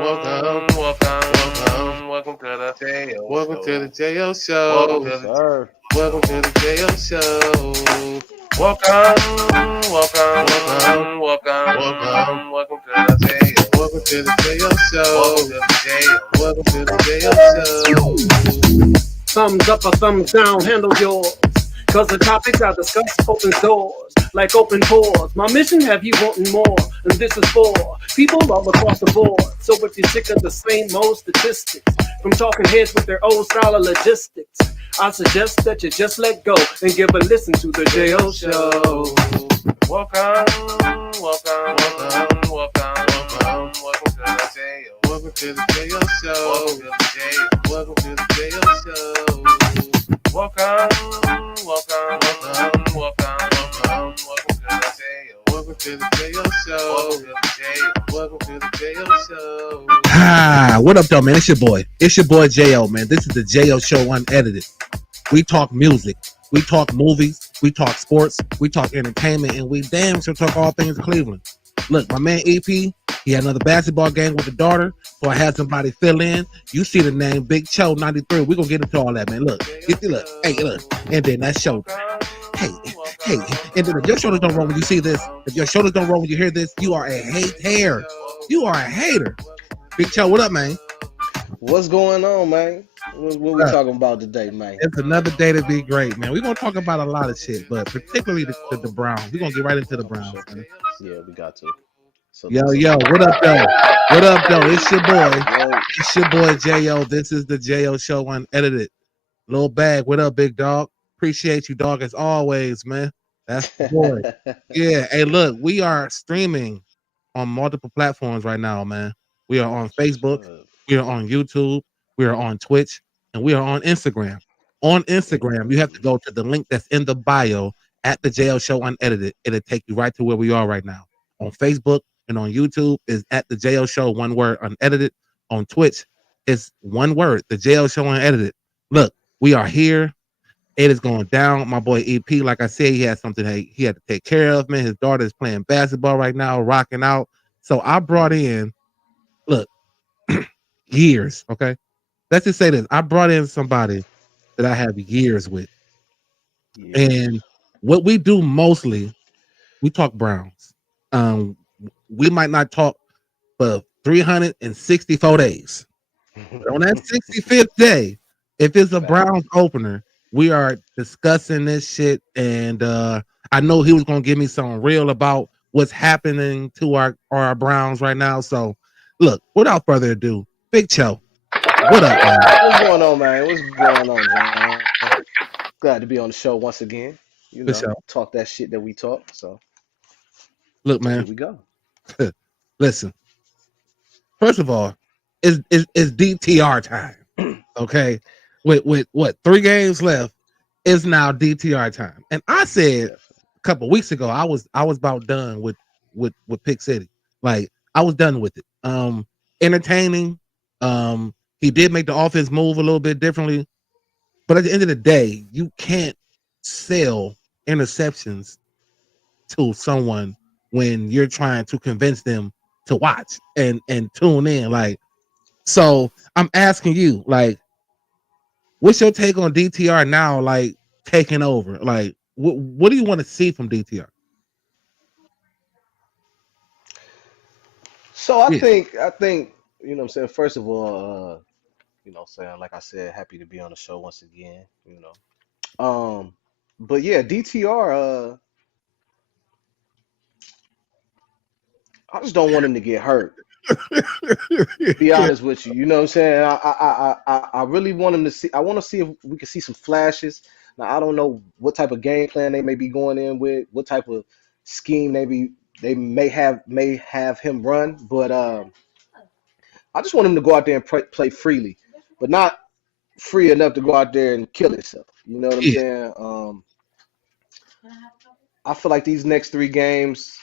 welcome to the JO Welcome to the show. JO Welcome Show. to the Sir. Welcome to the JO Show. Welcome, welcome to the JO. welcome to the JO Welcome Show. to the JO. Welcome to the JO Show. Thumbs up or thumbs down, handle yours. Cause the topics I discuss open doors, like open pores. My mission have you wanting more, and this is for people all across the board. So if you're sick of the same old statistics, from talking heads with their old style of logistics, I suggest that you just let go and give a listen to the JO Show. Welcome to the JO. Welcome to the JO Show. Welcome to the JO. Welcome to the JO Show. Welcome to the JO. Welcome to the JO Show. What up, though, man? It's your boy. It's your boy, J.O., man. This is the J.O. Show Unedited. We talk music. We talk movies. We talk sports. We talk entertainment. And we damn sure talk all things Cleveland. Look, my man EP, he had another basketball game with the daughter, so I had somebody fill in. You see the name, Big Cho 93. We're going to get into all that, man. Look. And then that shoulder. Hey. And then if your shoulders don't roll when you see this, if your shoulders don't roll when you hear this, you are a hater. You are a hater. Big Cho, what up, man? What's going on, man? What we talking about today, man? It's another day to be great, man. We're going to talk about a lot of shit, but particularly the Browns. We're going to get right into the Browns, man. Yeah, we got to. So, Yo, what up, though? What up, though? It's your boy. It's your boy, J.O. This is the J.O. Show Unedited. Lil Bag, what up, big dog? Appreciate you, dog, as always, man. That's the boy. Yeah, hey, look, we are streaming on multiple platforms right now, man. We are on Facebook, we are on YouTube, we are on Twitch, and we are on Instagram. On Instagram, you have to go to the link that's in the bio at the JL Show Unedited. It'll take you right to where we are right now. On Facebook and on YouTube is at the JL Show, one word, unedited. On Twitch, it's one word, the JL Show Unedited. Look, we are here. It is going down. My boy EP, like I said, he had something he had to take care of, man. His daughter is playing basketball right now, rocking out. So I brought in, look, years, okay? Let's just say this. I brought in somebody that I have years with. Yeah. And what we do mostly, we talk Browns. We might not talk for 364 days. But on that 65th day, if it's a Browns opener, we are discussing this shit, and I know he was gonna give me something real about what's happening to our Browns right now. So, look, without further ado, Big Cho, what up, man? What's going on, man? What's going on, John? Glad to be on the show once again. You know, talk that shit that we talk. So, look, man, here we go. Listen, first of all, it's DTR time, okay? With what 3 games left, it's now DTR time. And I said a couple of weeks ago, I was about done with Pick City. Like, I was done with it. Entertaining. He did make the offense move a little bit differently, but at the end of the day, you can't sell interceptions to someone when you're trying to convince them to watch and tune in. Like, so I'm asking you, like, what's your take on DTR now, like, taking over? Like, what do you want to see from DTR? So I think, you know what I'm saying, first of all, you know what I'm saying, like I said, happy to be on the show once again, you know. But yeah, DTR, I just don't want him to get hurt. Be honest with you, you know what I'm saying. I really want him to see. I want to see if we can see some flashes. Now I don't know what type of game plan they may be going in with, what type of scheme they may have him run, but I just want him to go out there and play freely, but not free enough to go out there and kill himself. You know what I'm saying? I feel like these next 3 games.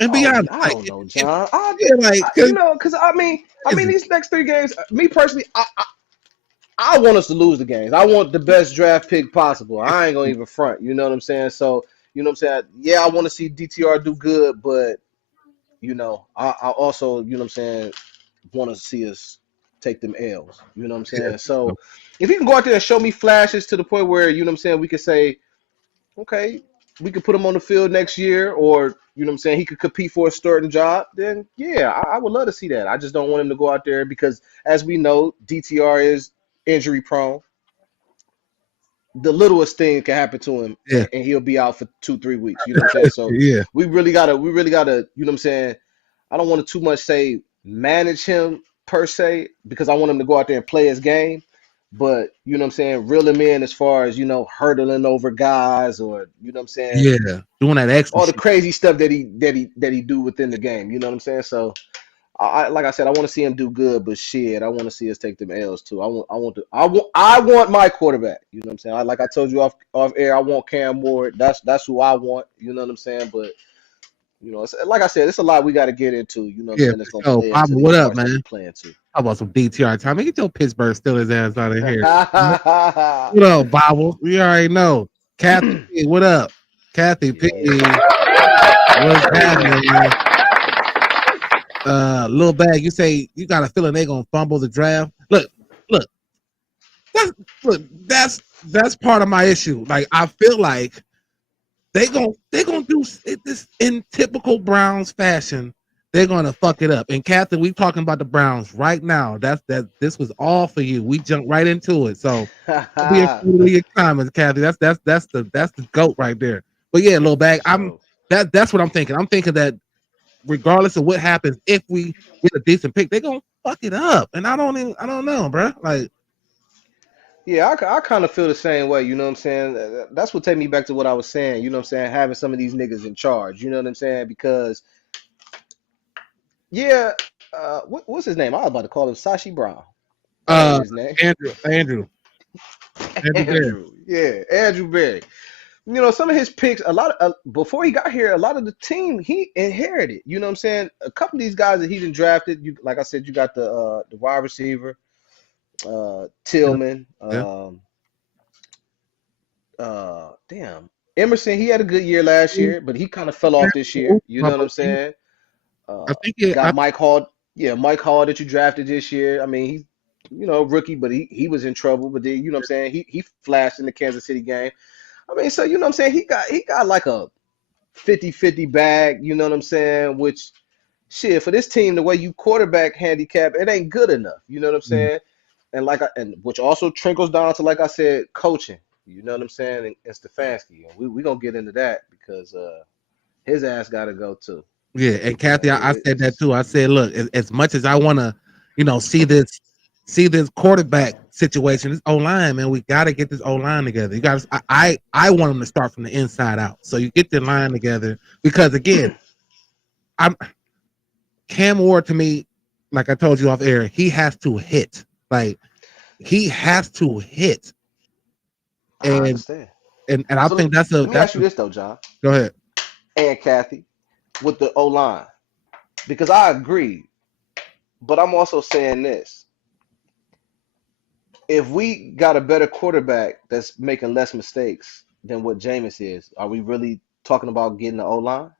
And be honest, I don't know, John. Because these next 3 games, me personally, I want us to lose the games. I want the best draft pick possible. I ain't gonna even front. You know what I'm saying? So, you know what I'm saying? Yeah, I want to see DTR do good, but I also, want to see us take them L's. You know what I'm saying? So if he can go out there and show me flashes to the point where, we could say, okay, we could put him on the field next year, or he could compete for a starting job, then yeah, I would love to see that. I just don't want him to go out there because, as we know, DTR is injury prone. The littlest thing can happen to him, Yeah. and he'll be out for 2-3 weeks. You know what I'm saying? So Yeah. we really gotta, I don't want to too much say manage him per se, because I want him to go out there and play his game. But reel him in as far as hurdling over guys, or Yeah. Doing that extra all the shit. crazy stuff that he do within the game. You know what I'm saying? So I like I said, I want to see him do good, but shit, I want to see us take them L's too. I want my quarterback. You know what I'm saying? Like I told you off air, I want Cam Ward. That's who I want. You know what I'm saying? But it's, like I said, it's a lot we got to get into. You know what I'm saying? It's gonna play into Bobby, these what up, parts that man? we playing to. How about some DTR time? Get your Pittsburgh Steelers ass out of here. What up, Bobble? We already know. Kathy, P, what up? Kathy P. What's happening, man? Little Bag, you say you got a feeling they gonna fumble the draft. Look. That's part of my issue. Like, I feel like they gonna do this in typical Browns fashion. They're gonna fuck it up. And Kathy, we talking about the Browns right now. This was all for you. We jumped right into it. So be afraid of your comments, Kathy. That's the GOAT right there. But yeah, Little Bag, that's what I'm thinking. I'm thinking that regardless of what happens, if we get a decent pick, they're gonna fuck it up. And I don't know, bro. Like, yeah, I kind of feel the same way. You know what I'm saying? That's what take me back to what I was saying. You know what I'm saying? Having some of these niggas in charge. You know what I'm saying? Because yeah, what's his name? I was about to call him Sashi Brown. His name Andrew. Yeah, Andrew Berry. Some of his picks, before he got here, a lot of the team he inherited. You know what I'm saying? A couple of these guys that he done drafted, like I said, you got the wide receiver, Tillman, damn, Emerson. He had a good year last year, but he kind of fell off this year. You know what I'm saying? I think Mike Hall. Yeah, Mike Hall that you drafted this year. I mean, he's rookie, but he was in trouble. But then, you know what I'm saying? He flashed in the Kansas City game. I mean, so you know what I'm saying? He got like a 50-50 bag, you know what I'm saying? Which shit, for this team, the way you quarterback handicap, it ain't good enough. You know what I'm saying? And which also trickles down to, like I said, coaching. You know what I'm saying? And Stefanski. And we gonna get into that because his ass gotta go too. Yeah, and Kathy, I said that too. I said, look, as much as I wanna, see this quarterback situation, this O-line, man, we got to get this O-line together. You got I want them to start from the inside out. So you get the line together because, again, Cam Ward, to me, like I told you off air, he has to hit. Like, he has to hit. And I understand. And I think that's a. Let me ask you this though, John. Go ahead. And Kathy, with the O-line, because I agree, but I'm also saying this. If we got a better quarterback that's making less mistakes than what Jameis is, are we really talking about getting the O-line?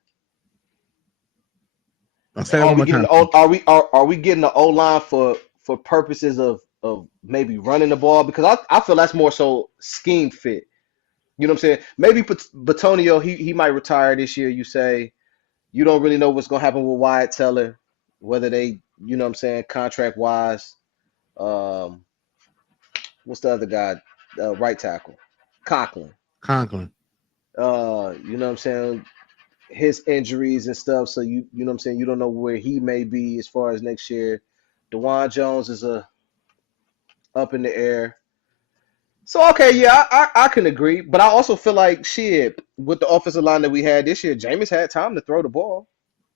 Are we getting the O-line for purposes of maybe running the ball? Because I feel that's more so scheme fit. You know what I'm saying? Maybe Batonio, he might retire this year. You say you don't really know what's gonna happen with Wyatt Teller, whether they, you know what I'm saying, contract wise. What's the other guy? Right tackle, Conklin. Conklin. You know what I'm saying? His injuries and stuff. So you know what I'm saying? You don't know where he may be as far as next year. DeJuan Jones is up in the air. So okay, yeah, I can agree, but I also feel like shit with the offensive line that we had this year, Jameis had time to throw the ball.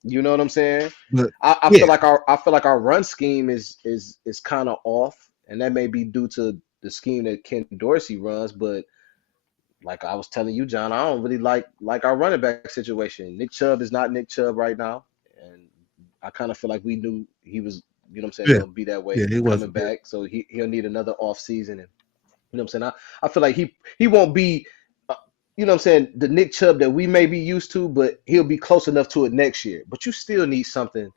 You know what I'm saying? But, I feel like our run scheme is kind of off, and that may be due to the scheme that Ken Dorsey runs. But like I was telling you, John, I don't really like our running back situation. Nick Chubb is not Nick Chubb right now, and I kind of feel like we knew he was, you know what I'm saying, going to be that way coming back. So he'll need another off season, and you know what I'm saying. I feel like he won't be you know what I'm saying, the Nick Chubb that we may be used to, but he'll be close enough to it next year. But you still need something,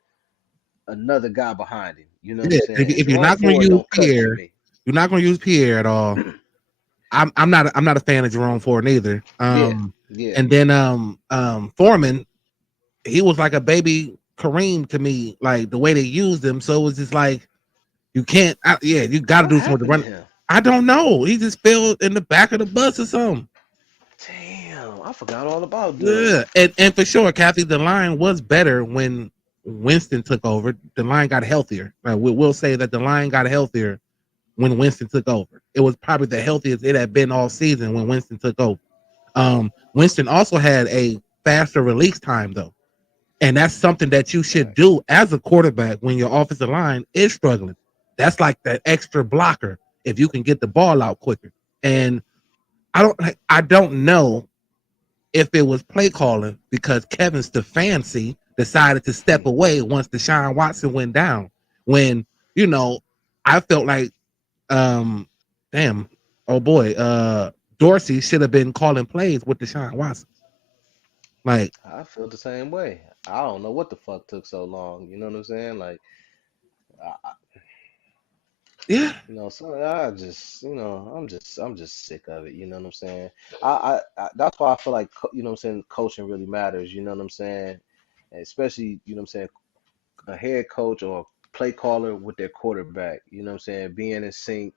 another guy behind him. You know what Yeah, I'm saying? And if you're Jerome not going to Ford use don't cut it for Pierre, me. you're not going to use Pierre at all. I'm not a fan of Jerome Ford either. Yeah. And then Foreman, he was like a baby Kareem to me, like the way they used him. So it was just like you can't. You got to What do something to happened to run. him? I don't know. He just fell in the back of the bus or something. Damn, I forgot all about that. Yeah, and for sure, Kathy, the line was better when Winston took over. The line got healthier. We'll say that the line got healthier when Winston took over. It was probably the healthiest it had been all season when Winston took over. Winston also had a faster release time though, and that's something that you should do as a quarterback when your offensive line is struggling. That's like that extra blocker if you can get the ball out quicker. And I don't know if it was play calling because Kevin Stefanski decided to step away once Deshaun Watson went down. When I felt like, Dorsey should have been calling plays with Deshaun Watson. Like, I feel the same way. I don't know what the fuck took so long. You know what I'm saying? Like, yeah, so I just, I'm just sick of it. You know what I'm saying? I that's why I feel like, you know what I'm saying, coaching really matters. You know what I'm saying? And especially, you know what I'm saying, a head coach or a play caller with their quarterback. You know what I'm saying? Being in sync.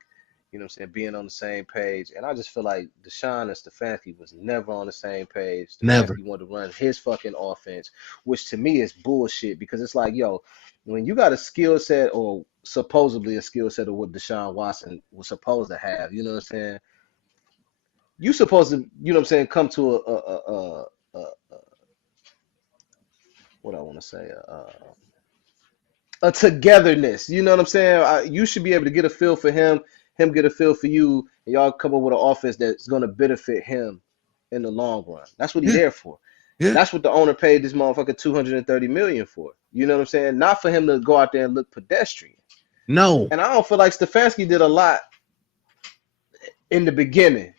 You know what I'm saying? Being on the same page. And I just feel like Deshaun and Stefanski was never on the same page. never. Stefanski wanted to run his fucking offense, which to me is bullshit because it's like, yo, when you got a skill set or supposedly a skill set of what Deshaun Watson was supposed to have, you know what I'm saying? You supposed to, you know what I'm saying, come to what I want to say, a togetherness. You know what I'm saying? You should be able to get a feel for him get a feel for you, and y'all come up with an offense that's going to benefit him in the long run. That's what he's there for. Yeah. And that's what the owner paid this motherfucker $230 million for. You know what I'm saying? Not for him to go out there and look pedestrian. No. And I don't feel like Stefanski did a lot in the beginning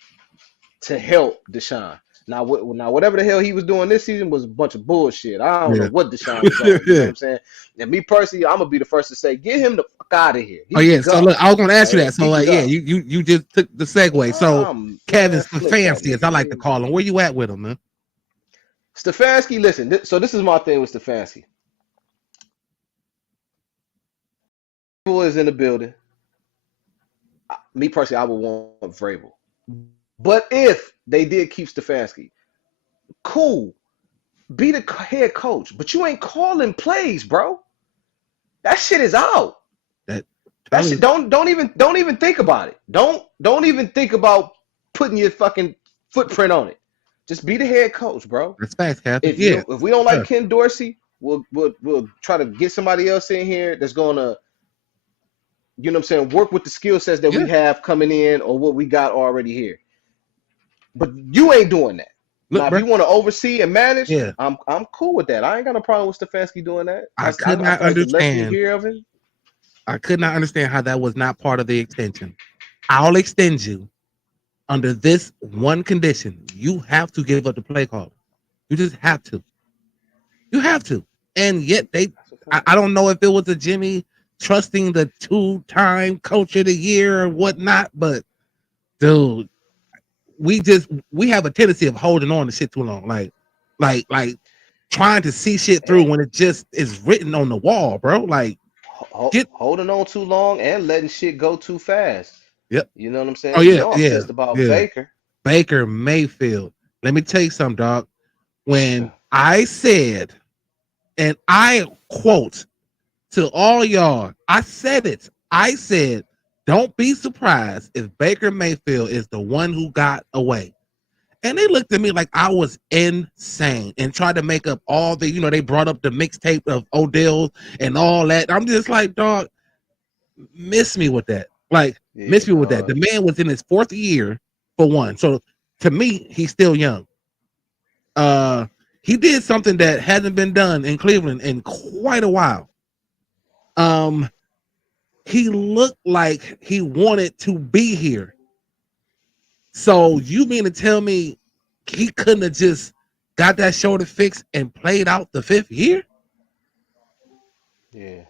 to help Deshaun. Now, whatever the hell he was doing this season was a bunch of bullshit. I don't know what Deshaun was on. You know what I'm saying? And me personally, I'm gonna be the first to say, get him the fuck out of here. So look, I was gonna ask you that. So you just took the segue. So Kevin Stefanski, as I like to call him, where you at with him, man? Stefanski, listen. So this is my thing with Stefanski. Vrabel is in the building. Me personally, I would want Vrabel. But if they did keep Stefanski, cool. Be the head coach, but you ain't calling plays, bro. That shit is out. That shit, don't even think about it. Don't even think about putting your fucking footprint on it. Just be the head coach, bro. That's facts, Kathy. If we don't like Ken Dorsey, we'll try to get somebody else in here that's gonna, you know what I'm saying, work with the skill sets that we have coming in or what we got already here. But you ain't doing that. Now, if you want to oversee and manage, I'm cool with that. I ain't got no problem with Stefanski doing that. I could not understand. Hear of him. I could not understand how that was not part of the extension. I'll extend you under this one condition. You have to give up the play call. You just have to. You have to. And yet I don't know if it was a Jimmy trusting the 2-time coach of the year or whatnot, but dude, we have a tendency of holding on to shit too long, like trying to see shit through when it just is written on the wall, bro. Like holding on too long and letting shit go too fast. Yep. You know what I'm saying? Oh yeah, Just about Baker Mayfield. Let me tell you something, dog. When I said, and I quote to all y'all, I said it. I said, don't be surprised if Baker Mayfield is the one who got away. And they looked at me like I was insane and tried to make up all the, they brought up the mixtape of Odell and all that. I'm just like, dog, miss me with that. Miss me with that. The man was in his 4th year for one. So to me, he's still young. He did something that hasn't been done in Cleveland in quite a while. He looked like he wanted to be here. So you mean to tell me he couldn't have just got that shoulder fixed and played out the 5th year. Yeah.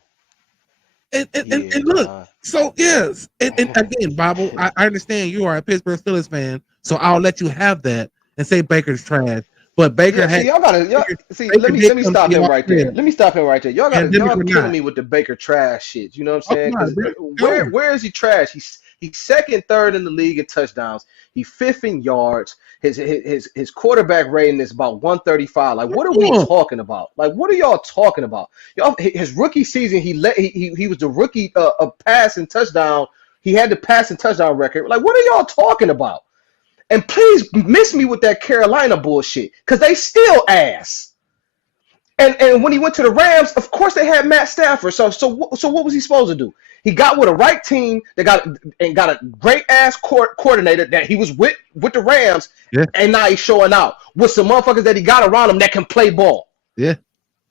And look, so yes, and again, Bible, I understand you are a Pittsburgh Steelers fan, so I'll let you have that and say Baker's trash. But Baker had. See, y'all gotta see. Baker Let me did stop come him to right your there. crib. Let me stop him right there. Y'all Pandemic or killing not. me with the Baker trash shit. You know what I'm saying? Oh, 'Cause no, where is he trash? He's second, third in the league in touchdowns. He's 5th in yards. His quarterback rating is about 135. Like, what are we talking about? Like, what are y'all talking about? Y'all, his rookie season, he was the rookie of passing touchdown. He had the passing touchdown record. Like, what are y'all talking about? And please miss me with that Carolina bullshit, because they still ass. And when he went to the Rams, of course they had Matt Stafford. So what was he supposed to do? He got with a right team that got a great ass coordinator that he was with the Rams, and now he's showing out with some motherfuckers that he got around him that can play ball. Yeah.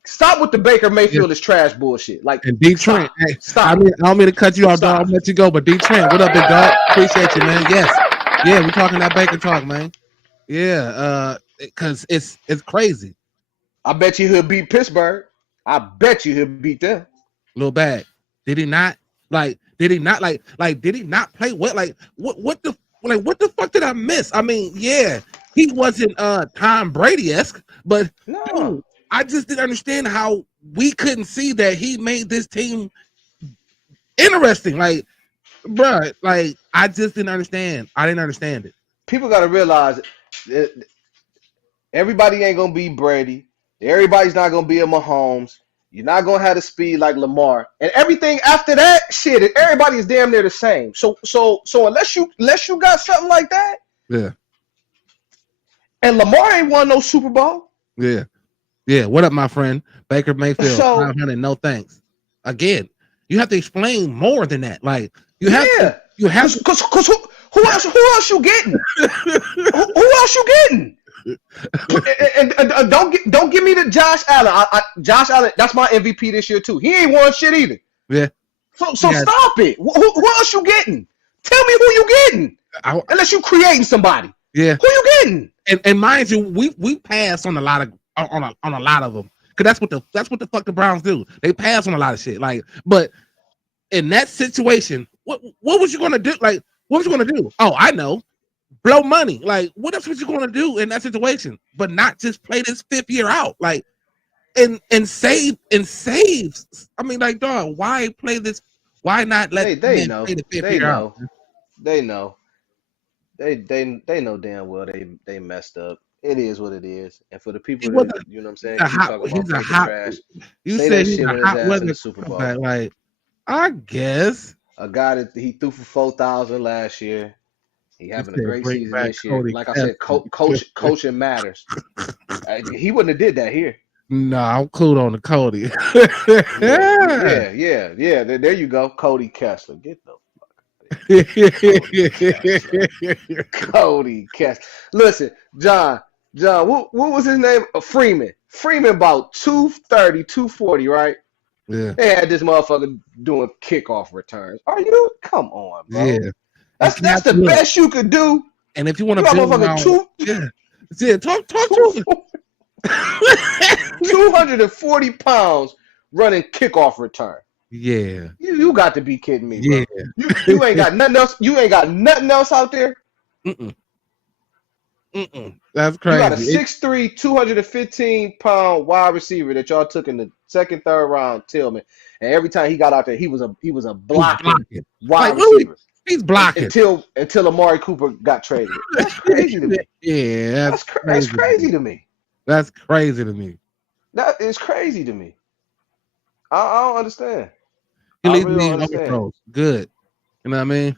Stop with the Baker Mayfield is trash bullshit. Like, And D Trent, stop. I don't mean to cut you off, dog. I'll let you go. But D Trent, what up, big dog? Appreciate you, man. Yes. Yeah, we talking that Baker talk, man. Yeah, because it's crazy. I bet you he'll beat Pittsburgh. I bet you he'll beat them. Little bad. Did he not? Did he not play well? What the fuck did I miss? I mean, yeah, he wasn't Tom Brady-esque, but No. dude, I just didn't understand how we couldn't see that he made this team interesting. Like, bruh, like, I just didn't understand. I didn't understand it. People got to realize that everybody ain't gonna be Brady. Everybody's not gonna be a Mahomes. You're not gonna have the speed like Lamar, and everything after that shit. Everybody is damn near the same. So unless you got something like that, Yeah, and Lamar ain't won no Super Bowl. yeah. What up, my friend? Baker Mayfield, So- 500, no thanks. Again, you have to explain more than that. Like, you have to. Cause who else you getting? who else you getting? and don't give me the Josh Allen. Josh Allen, that's my MVP this year too. He ain't won shit either. Yeah. So Yeah. stop it. Who else you getting? Tell me who you getting. Unless you creating somebody. Yeah. Who you getting? And mind you, we pass on a lot of them, because that's what the fuck the Browns do. They pass on a lot of shit. Like, but in that situation, what was you gonna do? Like, what was you gonna do? Oh, I know. Blow money. Like, what else was you gonna do in that situation? But not just play this 5th year out. Like, and saves. I mean, like, dog, why play this? Why not let They know. play the 5th They year know. out? They know. They know damn well they messed up. It is what it is. And for the people He was that, you know what I'm saying, He's a keep hot. talking He's about a Baker hot. trash. You Say said that he's shit a with his hot ass in weather the Super Bowl. quarterback. Like, I guess. A guy that he threw for 4,000 last year. He having a said great bring season back this year. Cody Like I said, coaching matters. He wouldn't have did that here. No, I'm cool on the Cody. Yeah. There you go, Cody Kessler. Get the Cody Kessler. Listen, John, what was his name? Freeman. Freeman about 230, 240, right? Yeah. They had this motherfucker doing kickoff returns. Are you? Come on, bro. Yeah. That's the best you could do. And if you want You to got build motherfucker yeah, talk to him. 240 pounds running kickoff return. Yeah. You got to be kidding me, bro. Yeah. You ain't got nothing else. You ain't got nothing else out there. That's You got a crazy. 6'3", 215-pound wide receiver that y'all took in the second, third round, Tillman. And every time he got out there, he was a blocking wide receiver. He's blocking until Amari Cooper got traded. That's crazy to me. Yeah, That's crazy to me. That's crazy to me. That is crazy to me. I don't understand. He I leads really the don't league in understand. overthrows. Good. You know what I mean?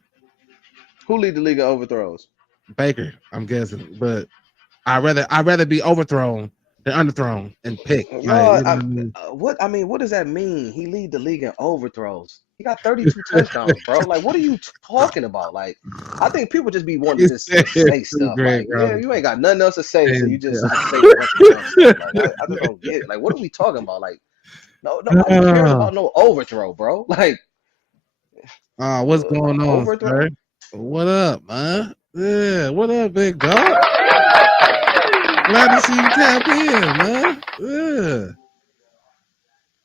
Who lead the league of overthrows? Baker, I'm guessing. But I'd rather be overthrown than underthrown and pick. Like, you know what I mean? What does that mean? He lead the league in overthrows. He got 32 touchdowns, bro. Like, what are you talking about? Like, I think people just be wanting to just say stuff. Like, yeah, you ain't got nothing else to say, so you just say a bunch of dumb stuff. Like, I just don't get it. Like, what are we talking about? Like, nobody cares about no overthrow, bro. Like, what's going on, overthrow? sir? What up, man? Yeah, what up, big dog? Glad to see you tap in, man. Yeah.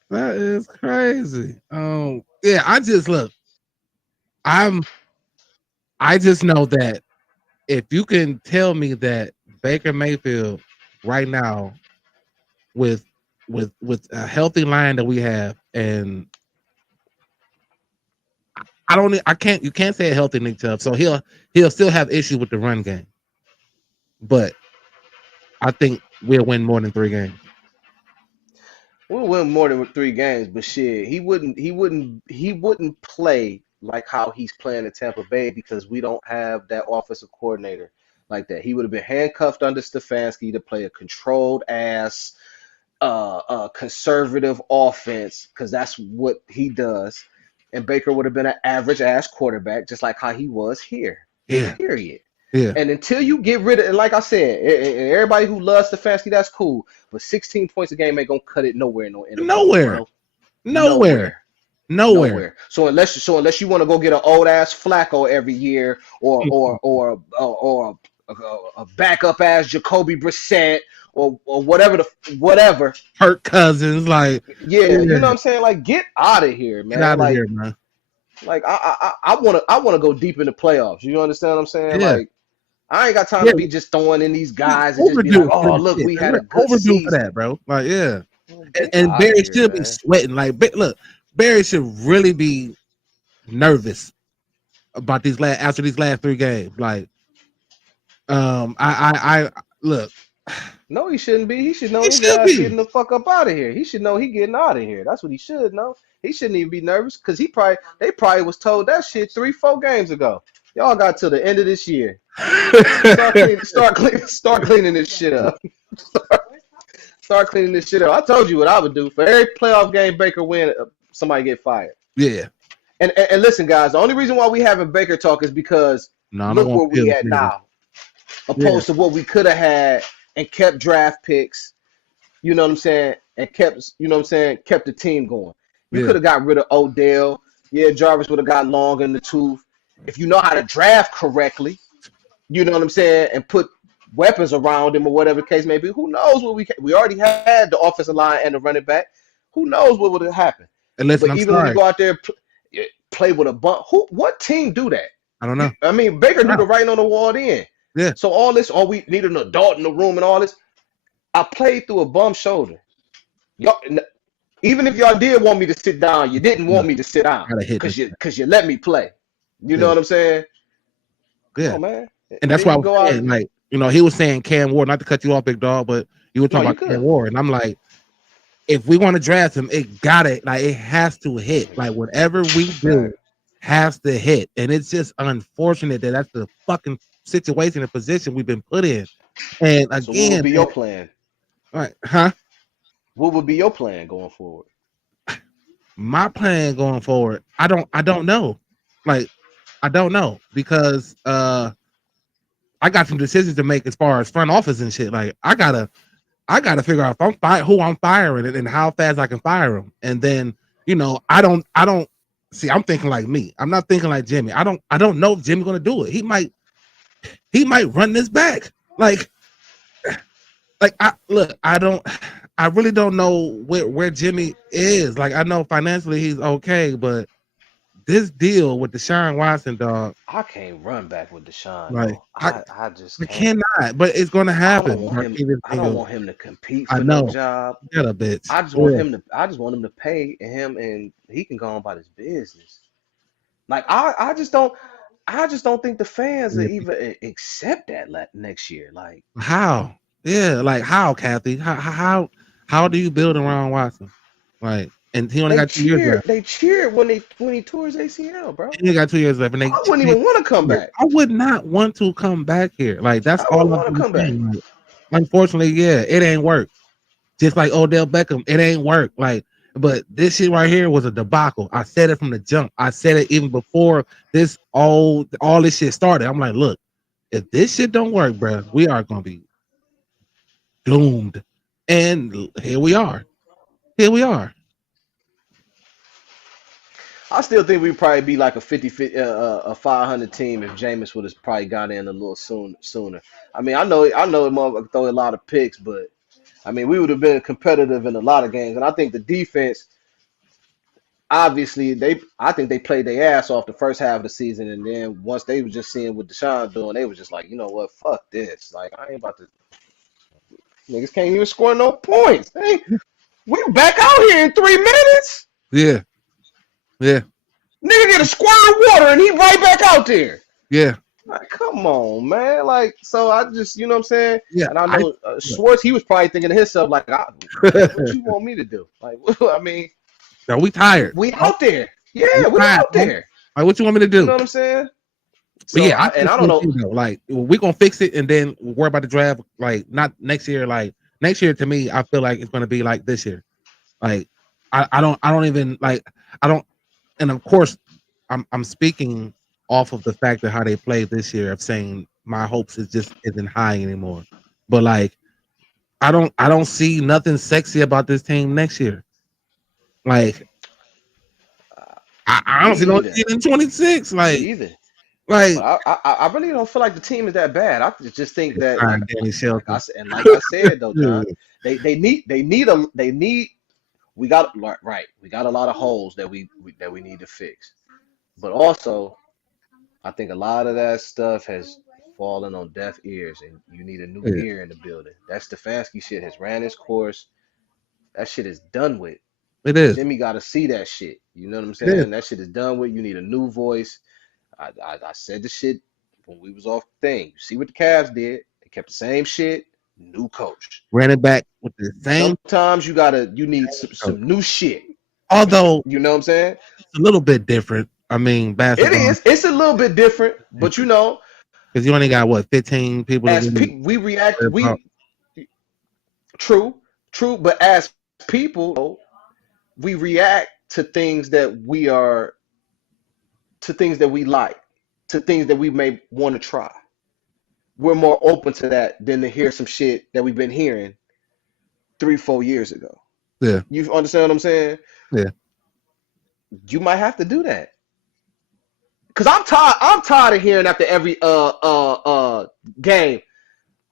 That is crazy. Yeah, I just look. I just know that if you can tell me that Baker Mayfield right now with a healthy line that we have, and you can't say a healthy Nick Chubb, so he'll still have issues with the run game. But I think we'll win more than 3 games. We'll win more than 3 games, but shit, he wouldn't play like how he's playing in Tampa Bay because we don't have that offensive coordinator like that. He would have been handcuffed under Stefanski to play a controlled ass, conservative offense because that's what he does. And Baker would have been an average ass quarterback, just like how he was here. Yeah. Period. Yeah. And until you get rid of it, like I said, everybody who loves Stefanski, that's cool. But 16 points a game ain't gonna cut it nowhere. Nowhere. So unless you want to go get an old ass Flacco every year, or a backup ass Jacoby Brissett, or whatever. Kirk Cousins, like you know what I'm saying? Like, get out of here, man. Get out of like, here, man. Like I wanna go deep in the playoffs. You understand what I'm saying? Yeah. Like, I ain't got time to be just throwing in these guys and just be like, oh look, we had a good overdue season for that, bro. Like, yeah. Get And outta Barry here, should be man. sweating. Like, look, Barry should really be nervous about after these last 3 games. Like, I look. No, he shouldn't be. He should know He his should ass be. getting the fuck up out of here. He should know he getting out of here. That's what he should know. He shouldn't even be nervous because they probably was told that shit 3-4 games ago. Y'all got till the end of this year. Start cleaning this shit up. Start cleaning this shit up. I told you what I would do. For every playoff game Baker win, somebody get fired. Yeah. And listen, guys, the only reason why we having Baker talk is because look where we at now, opposed to what we could have had and kept draft picks. You know what I'm saying? And kept the team going. You could have got rid of Odell. Yeah, Jarvis would have got long in the tooth. If you know how to draft correctly, you know what I'm saying, and put weapons around him or whatever the case may be, who knows what we already had the offensive line and the running back. Who knows what would have happened? And listen, but I'm even sorry. when you go out there play with a bunch, what team do that? I don't know. I mean, Baker knew the writing on the wall then. Yeah. So we need an adult in the room and all this. I played through a bum shoulder. Y'all, even if y'all did want me to sit down, you didn't want me to sit down because you let me play. You know what I'm saying? Yeah, on, man. And that's why I was saying, like, he was saying Cam Ward, not to cut you off, big dog, but you were talking about Cam Ward, and I'm like, if we want to draft him, it has to hit. Like, whatever we do has to hit, and it's just unfortunate that that's the fucking situation and position we've been put in. And again, so what would be your plan? All right, huh? What would be your plan going forward? My plan going forward, I don't know. Like, I don't know because I got some decisions to make as far as front office and shit. Like, I gotta figure out if who I'm firing and how fast I can fire them. And then, I don't see. I'm thinking like me. I'm not thinking like Jimmy. I don't know if Jimmy's gonna do it. He might run this back. Like I really don't know where Jimmy is. Like, I know financially he's okay, but this deal with Deshaun Watson, dog. I can't run back with Deshaun. Like, I just cannot. But it's gonna happen. I don't want him to compete for no job. Get a bitch. I just want him to pay him, and he can go on about his business. Like, I just don't think the fans will even accept that next year. Like, how? Yeah, like how, Kathy? How do you build around Watson? Like, and he only got 2 years left. They cheered when he tore his ACL, bro. He only got 2 years left, and I wouldn't even want to come back. I would not want to come back here. Like, that's all I'm come back. Like, unfortunately, yeah, it ain't work. Just like Odell Beckham, it ain't work. Like, but this shit right here was a debacle. I said it from the jump. I said it even before all this shit started. I'm like, look, if this shit don't work, bro, we are gonna be doomed. And here we are. I still think we'd probably be like a 50, a 500 team if Jameis would have probably got in a little sooner. I mean, I know, motherfucker throw a lot of picks, but I mean, we would have been competitive in a lot of games, and I think the defense, obviously, I think they played their ass off the first half of the season, and then once they were just seeing what Deshaun doing, they was just like, you know what, fuck this. Like, I ain't about to. Niggas can't even score no points. Hey, we back out here in 3 minutes. Yeah. Yeah. Nigga get a squirt of water and he right back out there. Yeah. Like, come on, man. Like, so I just, you know what I'm saying? Yeah. And I know Schwartz, he was probably thinking to himself, like, what you want me to do? Like, I mean, Now we tired. we out there. Yeah, we out there. Like, what you want me to do? You know what I'm saying? But So, yeah, I don't know. Like, we're gonna fix it and then worry about the draft. Like, not next year. Like next year, to me, I feel like it's gonna be like this year. Like, I don't even like. I don't. And of course, I'm speaking off of the fact of how they played this year. Of saying my hopes isn't high anymore. But like, I don't see nothing sexy about this team next year. Like, I honestly don't see it in 26. Like, Either. like I really don't feel like the team is that bad. I just think that, Danny Shelton. like I said though, John, they need. We got a lot of holes that we need to fix, but also, I think a lot of that stuff has fallen on deaf ears, and you need a new ear in the building. That Stefanski shit has ran its course. That shit is done with. It is. Jimmy got to see that shit. You know what I'm saying? That shit is done with. You need a new voice. I said the shit when we was off the thing. You see what the Cavs did? They kept the same shit. New coach. Ran it back with the same. Sometimes you need some new shit. Although You know what I'm saying? it's a little bit different. I mean, basketball. It is. It's a little bit different, but you know, because you only got what 15 people. as we react. True, but as people, we react to things that we like, to things that we may want to try. We're more open to that than to hear some shit that we've been hearing 3-4 years ago. Yeah. You understand what I'm saying? Yeah. You might have to do that. Cause I'm tired of hearing after every game.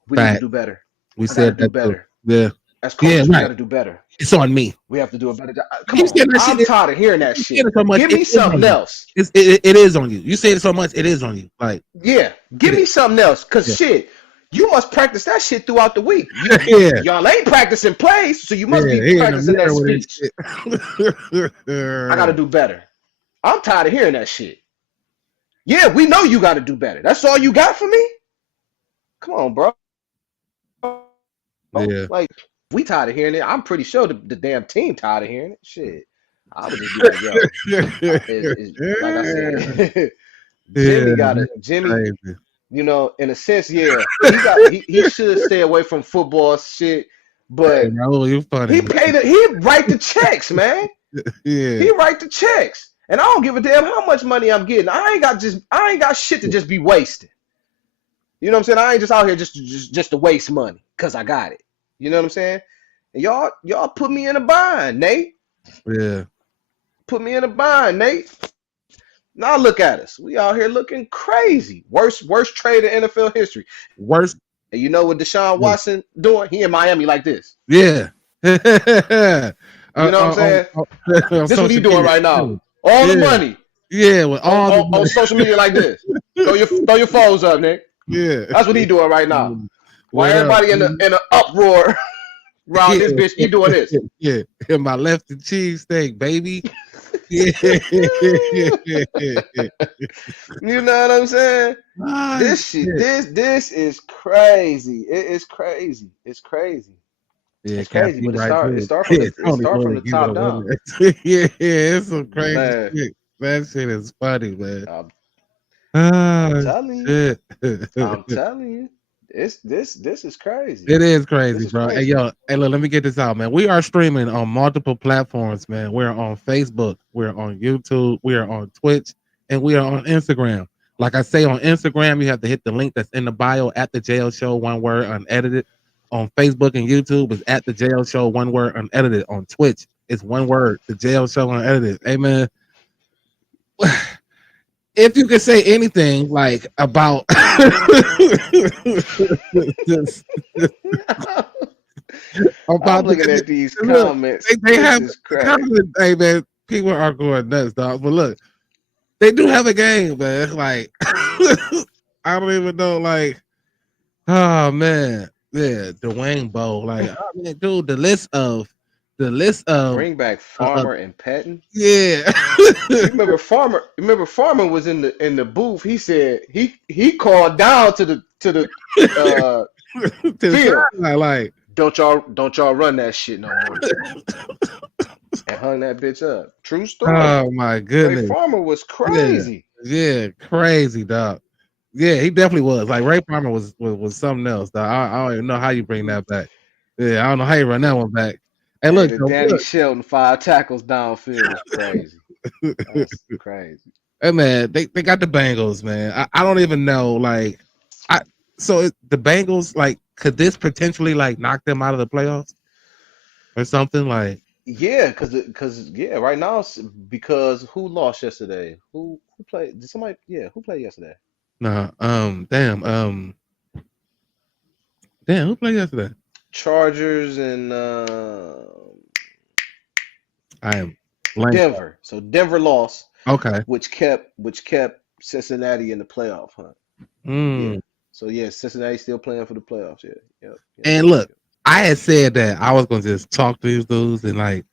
We need to do better. We said do that better. Yeah. As coaches, Yeah, we right. gotta do better. It's on me. We have to do a better job. You Come said on. that I'm shit- tired of hearing that You shit. said it so much, Give me it is on something you. else. It is on you. You say it so much, it is on you. Like, Yeah, give me something else. Cause shit, you must practice that shit throughout the week. yeah. Y'all ain't practicing plays, so you must Yeah, be he in the practicing that mirror with speech. his shit. I gotta do better. I'm tired of hearing that shit. Yeah, we know you gotta do better. That's all you got for me? Come on, bro. Yeah. Like, we tired of hearing it. I'm pretty sure the damn team tired of hearing it. Shit. I would just be like, yo, like I said, Jimmy, Crazy. you know, in a sense, yeah, he should stay away from football shit, but Hey, Raul, you funny. he write the checks, man. Yeah. He write the checks. And I don't give a damn how much money I'm getting. I ain't got shit to just be wasting. You know what I'm saying? I ain't just out here just to waste money because I got it. You know what I'm saying? And y'all put me in a bind, Nate. Yeah. Put me in a bind, Nate. Now look at us. We out here looking crazy. Worst trade in NFL history. Worst. And you know what Deshaun Watson doing? He in Miami like this. Yeah. You know what I'm saying? This is what he doing right now. All the money. Yeah, with all on social media like this. Throw your phones up, Nick. yeah. That's what he doing right now. While What up? everybody in an uproar around this bitch, he doing this. Yeah, and my lefty cheesesteak, baby. Yeah. You know what I'm saying? Ah, This shit, this is crazy. It is crazy. It's crazy. yeah, It's crazy, but Captain it start right from there. the top down. Yeah, it's some crazy Man. shit. That shit is funny, man. I'm Ah, telling you. shit. I'm telling you. This is crazy. It is This crazy, is bro. crazy. Hey, yo, hey, look, let me get this out, man. We are streaming on multiple platforms, man. We're on Facebook, we're on YouTube, we are on Twitch, and we are on Instagram. Like I say, on Instagram, you have to hit the link that's in the bio at the JL Show, one word, unedited. On Facebook and YouTube, it's at the JL Show, one word, unedited. On Twitch, it's one word, the JL Show, unedited. Hey, man, if you could say anything like about this, I'm about looking at these look, comments. they This have is crazy. comment. Hey man, people are going nuts, dog. But look, they do have a game, man. It's like I don't even know, like, oh man, yeah, Dwayne Bowe, like, I mean, dude, the list of Bring back Farmer and Patton. yeah. You remember Farmer? Remember Farmer was in the booth. He said he called down to the to the field. sideline, like, Don't y'all run that shit no more. And hung that bitch up. True story. oh my Ray goodness, Farmer was crazy. yeah, crazy dog. Yeah, he definitely was. Like Ray Palmer was something else, dog. I don't even know how you bring that back. Yeah, I don't know how you run that one back. And Hey, look, the though, Danny look, Shelton 5 tackles downfield was crazy. That's crazy. hey man, they got the Bengals, man. I don't even know, like, the Bengals, like, could this potentially like knock them out of the playoffs or something? Like, Yeah, cause yeah, right now because who lost yesterday? Who played? Did somebody? Yeah, who played yesterday? nah, damn, who played yesterday? Chargers and I am blank. Denver. So Denver lost, Okay. which kept Cincinnati in the playoff hunt. Mm. Yeah. So yeah, Cincinnati still playing for the playoffs. Yeah. Yep. And look, I had said that I was gonna just talk to these dudes and like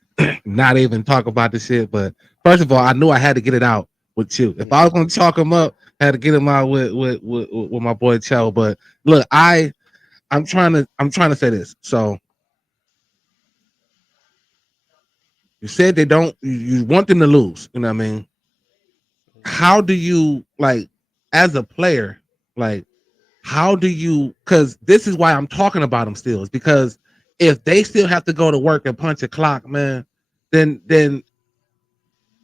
not even talk about the shit. But first of all, I knew I had to get it out with you. If I was gonna chalk them up, I had to get them out with my boy Cho. But look, I'm trying to say this. So you said they don't. You want them to lose. You know what I mean? How do you, like, as a player, like, how do you? Because this is why I'm talking about them still. Is because if they still have to go to work and punch a clock, man, then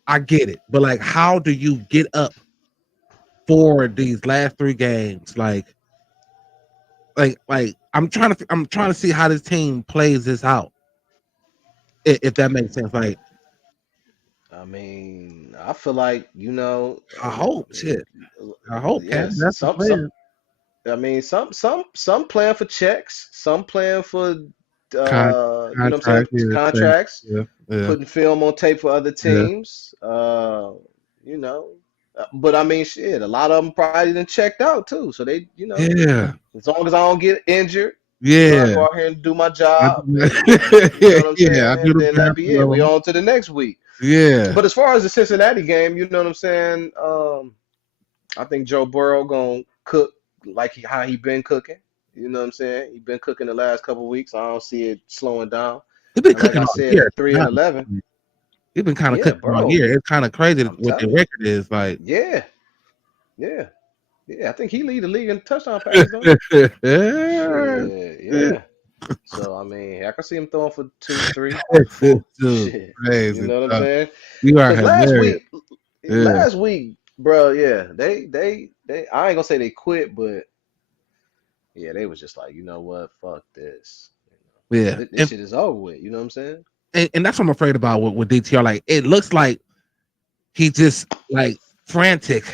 I get it. But like, how do you get up for these last 3 games? Like I'm trying to see how this team plays this out. If that makes sense. Like, I mean, I feel like I hope shit. I hope. Yes, That's the plan. I mean, some playing for checks, some playing for Con- you know what I'm saying, contract, yeah, contracts, yeah. putting film on tape for other Yeah. teams. You know, but I mean, shit, a lot of them probably done checked out too. So they, Yeah. as long as I don't get injured, I Yeah. go out here and do my job. Yeah. You know what I'm saying? I do the Then that be it. We basketball. on to the next week. Yeah. But as far as the Cincinnati game, you know what I'm saying? I think Joe Burrow gonna cook like how he been cooking. You know what I'm saying? He been cooking the last couple of weeks. I don't see it slowing down. He's been And like cooking I all said, year. at 3-11, He's been kind of yeah, cooking all bro. year. It's kind of crazy I'm what the telling you. record is. Like, Yeah, yeah, yeah. I think he lead the league in touchdown passes, don't he? Shit, yeah. So I mean, I can see him throwing for 2, 3, 4. Dude, Shit. crazy. You know what I'm saying? You are Because last hilarious. week, bro, yeah, they I ain't gonna say they quit, but yeah, they was just like, you know what, fuck this. Yeah. This shit is over with. You know what I'm saying? And that's what I'm afraid about with DTR. Like, it looks like he just like frantic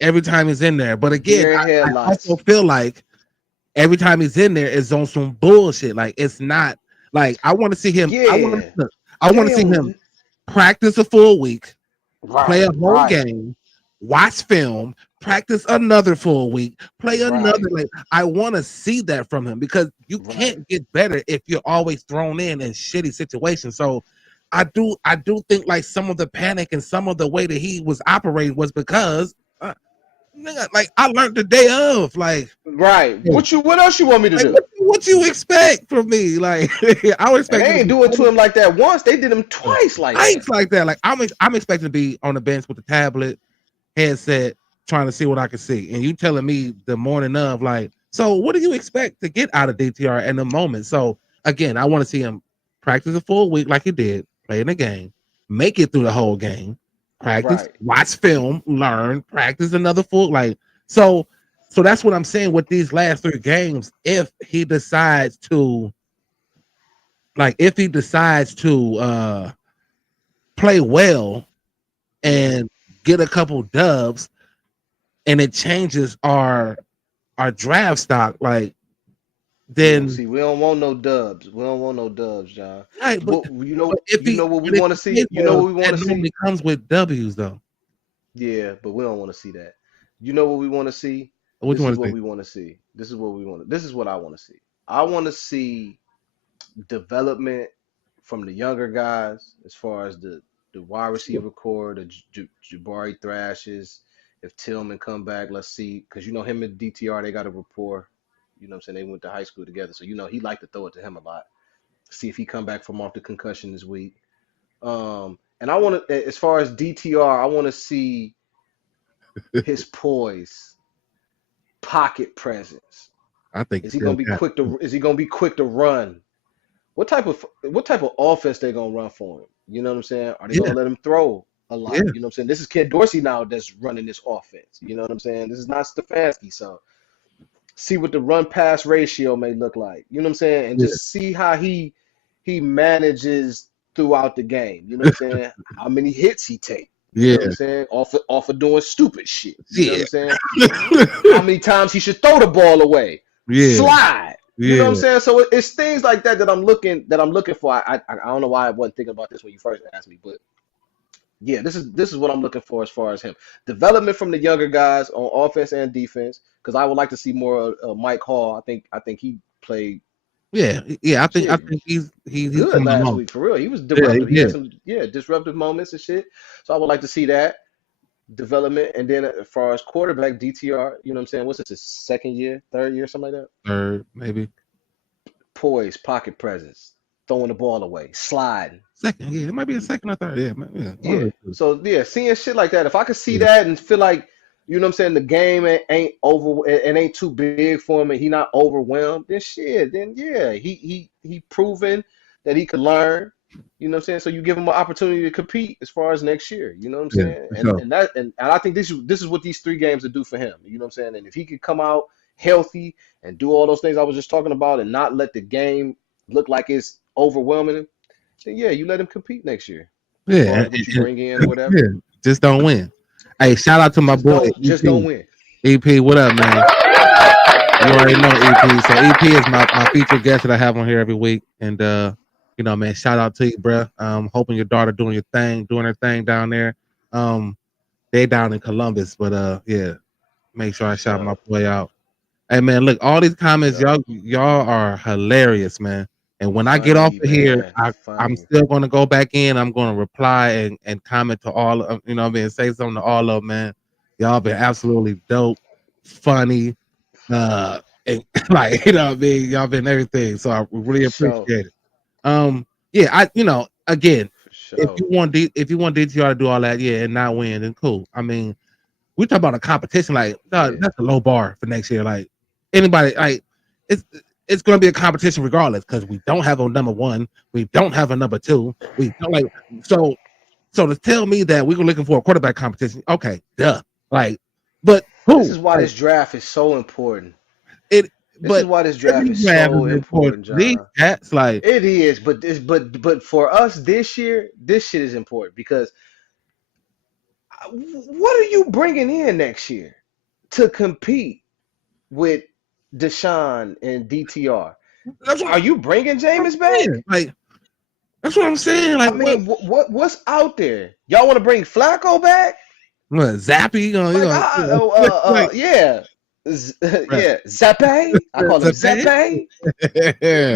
every time he's in there. But again, Deer I headlights. also feel like every time he's in there, it's on some bullshit. Like, it's not like I want to see him. I want to see him practice a full week, play a whole game, watch film, practice another full week, play another. Like, I want to see that from him because you can't get better if you're always thrown in shitty situations. So I do think like some of the panic and some of the way that he was operating was because like I learned the day of, like, right. What else you want me to do? What you expect from me? Like, I would expect. They ain't do it to him like that once. They did him twice like that. Like, I'm expecting to be on the bench with the tablet, headset, trying to see what I can see. And you telling me the morning of, like, so what do you expect to get out of DTR in the moment? So again, I want to see him practice a full week like he did, play in the game, make it through the whole game, practice, watch film, learn, practice another full, like, so that's what I'm saying with these last 3 games. If he decides to play well and get a couple dubs, and it changes our draft stock, like then See, we don't want no dubs. We don't want no dubs, John. right, but, What if you he, know what but we if want to he see? plays You know well, what we want that to see? normally comes with W's though. Yeah, but we don't want to see that. You know what we want to see? What This you is want what to we want to see. This is what we want. This is what I want to see. I want to see development from the younger guys as far as the wide receiver core, the Jabari Thrashes. If Tillman come back, let's see, because you know him and DTR, they got a rapport. You know what I'm saying? They went to high school together, so you know he liked to throw it to him a lot. See if he come back from off the concussion this week. And I want to, as far as DTR, I want to see his poise, pocket presence. I think Is he gonna be quick to? Is he gonna be quick to run? What type of offense they gonna run for him? You know what I'm saying? Are they gonna let him throw a lot? Yeah. You know what I'm saying? This is Ken Dorsey now that's running this offense. You know what I'm saying? This is not Stefanski. So see what the run pass ratio may look like. You know what I'm saying? And just see how he manages throughout the game. You know what I'm saying? How many hits he take. You know what I'm saying? Off of doing stupid shit. You know what I'm saying? How many times he should throw the ball away. Slide. You know what I'm saying? So it's things like that I'm looking for. I don't know why I wasn't thinking about this when you first asked me, but yeah, this is what I'm looking for as far as him. Development from the younger guys on offense and defense, because I would like to see more of Mike Hall. I think he played. Yeah. I think he's good last week for real. He was disruptive. He had some disruptive moments and shit. So I would like to see that development. And then as far as quarterback, DTR, you know what I'm saying? What's this, his second year, third year, something like that? Third, maybe. Poise, pocket presence, throwing the ball away, sliding. Second, it might be a second or third. Yeah. So seeing shit like that, if I could see that and feel like, you know what I'm saying, the game ain't over, it ain't too big for him and he not overwhelmed, then he proven that he could learn. You know what I'm saying? So you give him an opportunity to compete as far as next year. You know what I'm saying? And I think this is what these 3 games will do for him. You know what I'm saying? And if he could come out healthy and do all those things I was just talking about and not let the game look like it's overwhelming him, then you let him compete next year. Yeah. What you bring in or whatever. Yeah. Just don't win. Hey, shout out to my boy. Just don't win. EP, what up, man? You already know EP. So EP is my featured guest that I have on here every week. And you know, man, shout out to you, bro. Hoping your daughter doing her thing down there. They down in Columbus, but make sure I shout my boy out. Hey man, look, all these comments, y'all are hilarious, man. And when I get off of here, I'm still gonna go back in. I'm gonna reply and comment to all of, you know what I mean, say something to all of them, man. Y'all been absolutely dope, funny, and like, you know what I mean, y'all been everything. So I really appreciate it. Again, if you want DTR to do all that, and not win, then cool. I mean, we talk about a competition, like that's a low bar for next year. Like anybody, like it's going to be a competition regardless because we don't have a number 1, we don't have a number 2, we don't like so to tell me that we're looking for a quarterback competition, okay, duh. Like, but who? This is why this draft is so important. This is why this draft is so important, John. These cats, like it is, but for us this year, this shit is important because what are you bringing in next year to compete with Deshaun and DTR? Are you bringing Jameis back? Like that's what I'm saying. Like, I mean, what's out there? Y'all want to bring Flacco back? What, Zappy? Zappe. I call him Zappe.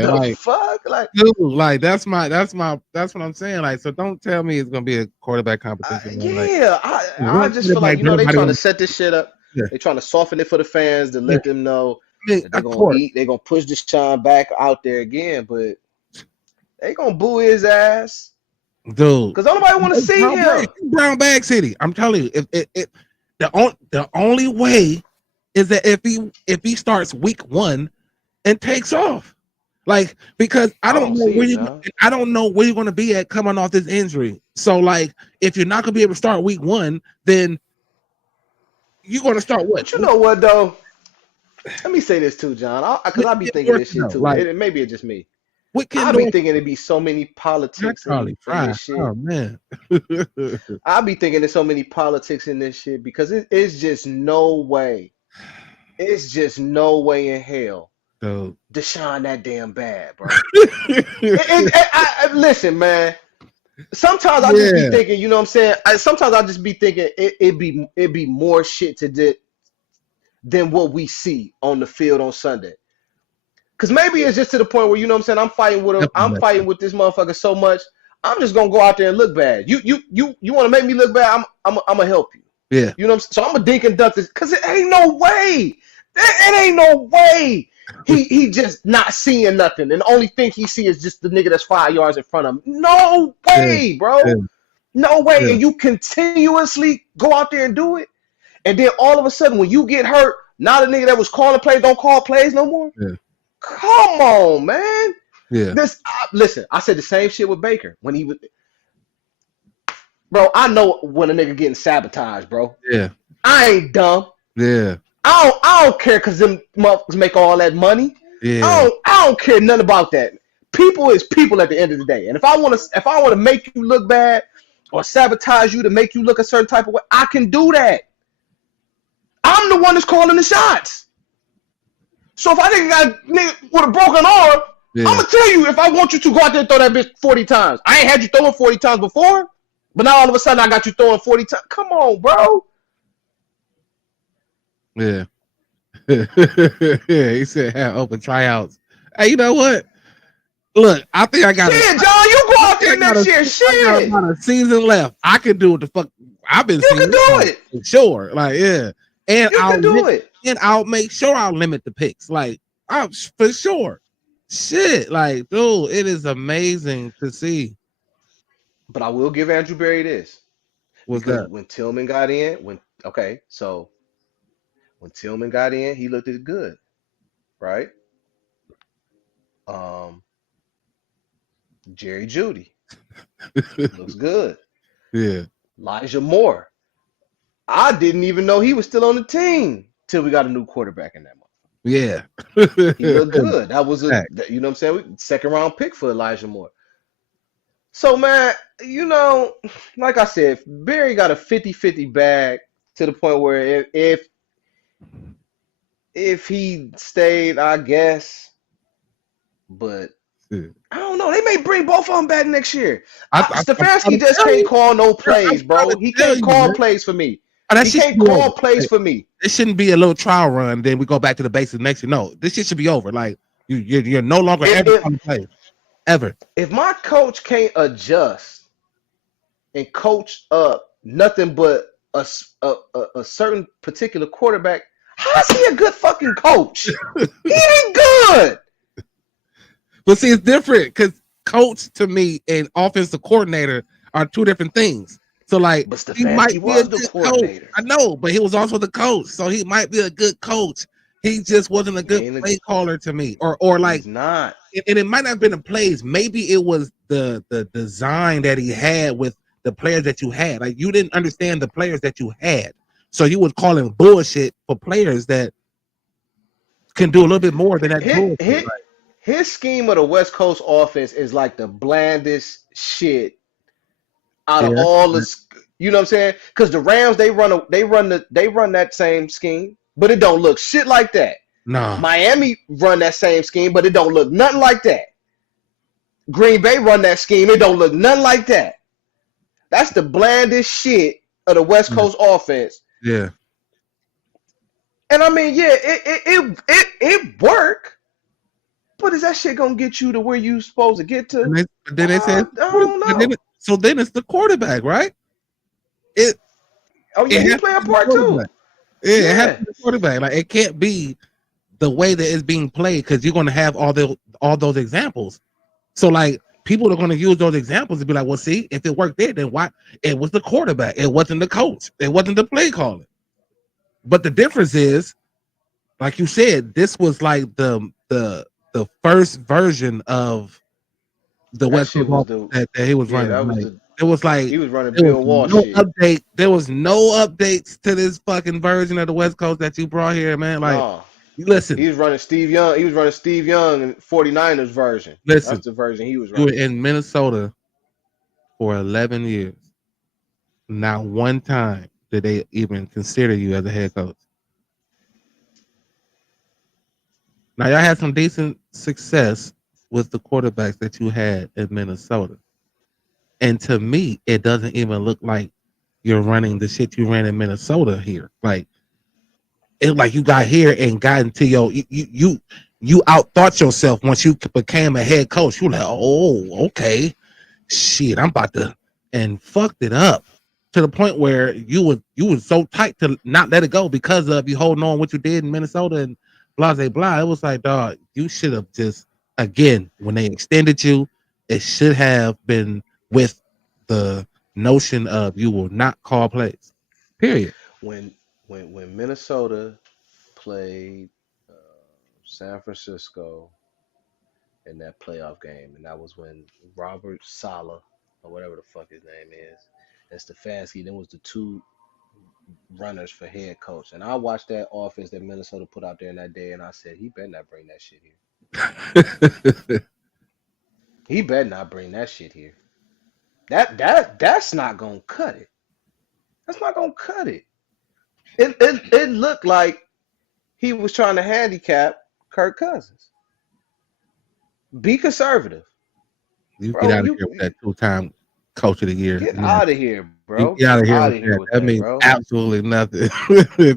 Like, fuck, like, dude, like that's what I'm saying. Like, so don't tell me it's gonna be a quarterback competition. I just feel like, you know, they trying to set this shit up. They trying to soften it for the fans to let them know that they're gonna eat. They're gonna push Deshaun back out there again, but they gonna boo his ass, dude. Because nobody want to see him. Brown Bag City. I'm telling you, if the only way is that if he starts week 1 and takes off, like, because I don't know where you're going to be at coming off this injury. So like, if you're not going to be able to start week 1, then you're going to start what? But you know what though? Let me say this too, John, because I be thinking this shit too. Like, Maybe it's just me. What can I be North thinking it'd be so many politics Charlie in Fry? this shit. Oh man. I be thinking there's so many politics in this shit because it's just no way. It's just no way in hell So Deshaun that damn bad, bro. Listen, man. Sometimes I just be Yeah. thinking, you know what I'm saying? Sometimes I just be thinking it'd be more shit to do than what we see on the field on Sunday. Cause maybe it's just to the point where, you know what I'm saying, I'm fighting with this motherfucker so much, I'm just gonna go out there and look bad. You want to make me look bad? I'm gonna help you. Yeah. You know what I'm saying? So I'm gonna dink and dunk this because it ain't no way. It ain't no way. He just not seeing nothing, and the only thing he see is just the nigga that's 5 yards in front of him. No way, bro. Yeah. No way. Yeah. And you continuously go out there and do it, and then all of a sudden when you get hurt, now the nigga that was calling plays don't call plays no more. Yeah. Come on, man. Yeah. Listen, I said the same shit with Baker when he was. Bro, I know when a nigga getting sabotaged, bro. Yeah. I ain't dumb. Yeah. I don't care because them motherfuckers make all that money. Yeah. I don't care nothing about that. People is people at the end of the day. And if I want to make you look bad or sabotage you to make you look a certain type of way, I can do that. I'm the one that's calling the shots. So if I think I got a nigga with a broken arm, Yeah. I'm gonna tell you if I want you to go out there and throw that bitch 40 times. I ain't had you throwing 40 times before, but now all of a sudden I got you throwing 40 times. Come on, bro. Yeah. Yeah, he said have open tryouts. Hey, you know what? Look, I think I got Yeah, John, you go out there next year. I Shit. got a season left. I can do what the fuck I've been You seeing. can do it. For sure. Like, yeah. And You can do it. And I'll make sure I'll limit the picks. Like, for sure. Shit. Like, dude, it is amazing to see. But I will give Andrew Berry this. What's Because that? when Tillman got in, when Tillman got in, he looked as good, right? Jerry Jeudy looks good. Yeah. Elijah Moore, I didn't even know he was still on the team till we got a new quarterback in that month. Yeah. He looked good. That was you know what I'm saying? Second round pick for Elijah Moore. So man, you know, like I said, Berry got a 50-50 bag to the point where if he stayed, I guess, but Yeah. I don't know. They may bring both of them back next year. I'm Stefanski just telling can't you. call no plays, I'm bro. trying to He tell can't you, call man. plays for me. Oh, that He shit can't should be call over. plays for me. It shouldn't be a little trial run, then we go back to the basics next year. No, this shit should be over. Like you're no longer ever on the play. Ever. If my coach can't adjust and coach up nothing but a certain particular quarterback, how's he a good fucking coach? He ain't good. But see, it's different because coach to me and offensive coordinator are two different things. So like But he might Stefanski be was a the good coordinator. coach. I know, but he was also the coach. So he might be a good coach. He just wasn't a good ain't a- play caller to me. Or like He's not. and it might not have been the plays. Maybe it was the design that he had with the players that you had. Like you didn't understand the players that you had. So you was calling bullshit for players that can do a little bit more than that bullshit. His scheme of the West Coast offense is like the blandest shit out of Yeah. all the, you know what I'm saying? Because the Rams they run that same scheme, but it don't look shit like that. Nah. Miami run that same scheme, but it don't look nothing like that. Green Bay run that scheme, it don't look nothing like that. That's the blandest shit of the West Coast offense. Yeah. And I mean, yeah, it work, but is that shit gonna get you to where you supposed to get to? And then they said, I don't know. so then it's the quarterback, right? Oh yeah, It he has play a to be part too. quarterback. Yeah, it has to be the quarterback. Like it can't be the way that it's being played because you're going to have all those examples. So like people are going to use those examples to be like, well, see, if it worked there, then why? It was the quarterback. It wasn't the coach. It wasn't the play calling. But the difference is, like you said, this was like the first version of the That West shit Coast was that he was Yeah, running. that was Like, the, it was like he was running there Bill was Walsh no shit. update. There was no updates to this fucking version of the West Coast that you brought here, man. Like, Nah. Listen, He was running Steve Young. He was running Steve Young in 49ers version. listen. That's the version he was You were running. in Minnesota for 11 years. Not one time did they even consider you as a head coach. Now y'all had some decent success with the quarterbacks that you had in Minnesota. And to me, it doesn't even look like you're running the shit you ran in Minnesota here. Like it's like you got here and got into you outthought yourself once you became a head coach. You were like, oh, okay, shit, I'm about to, and fucked it up to the point where you was so tight to not let it go because of you holding on what you did in Minnesota and blah blah blah. It was like, dog, you should have just again when they extended you, it should have been with the notion of you will not call plays. Period. When Minnesota played San Francisco in that playoff game, and that was when Robert Saleh or whatever the fuck his name is, and Stefanski, then was the two runners for head coach. And I watched that offense that Minnesota put out there in that day, and I said, he better not bring that shit here. He better not bring that shit here. That's not gonna cut it. That's not gonna cut it. It looked like he was trying to handicap Kirk Cousins. Be conservative. You Bro, get out of you here with that 2-time coach of the year. get Man. out of here, bro. You get out of Get here outta with here that. with That that, means bro. absolutely nothing.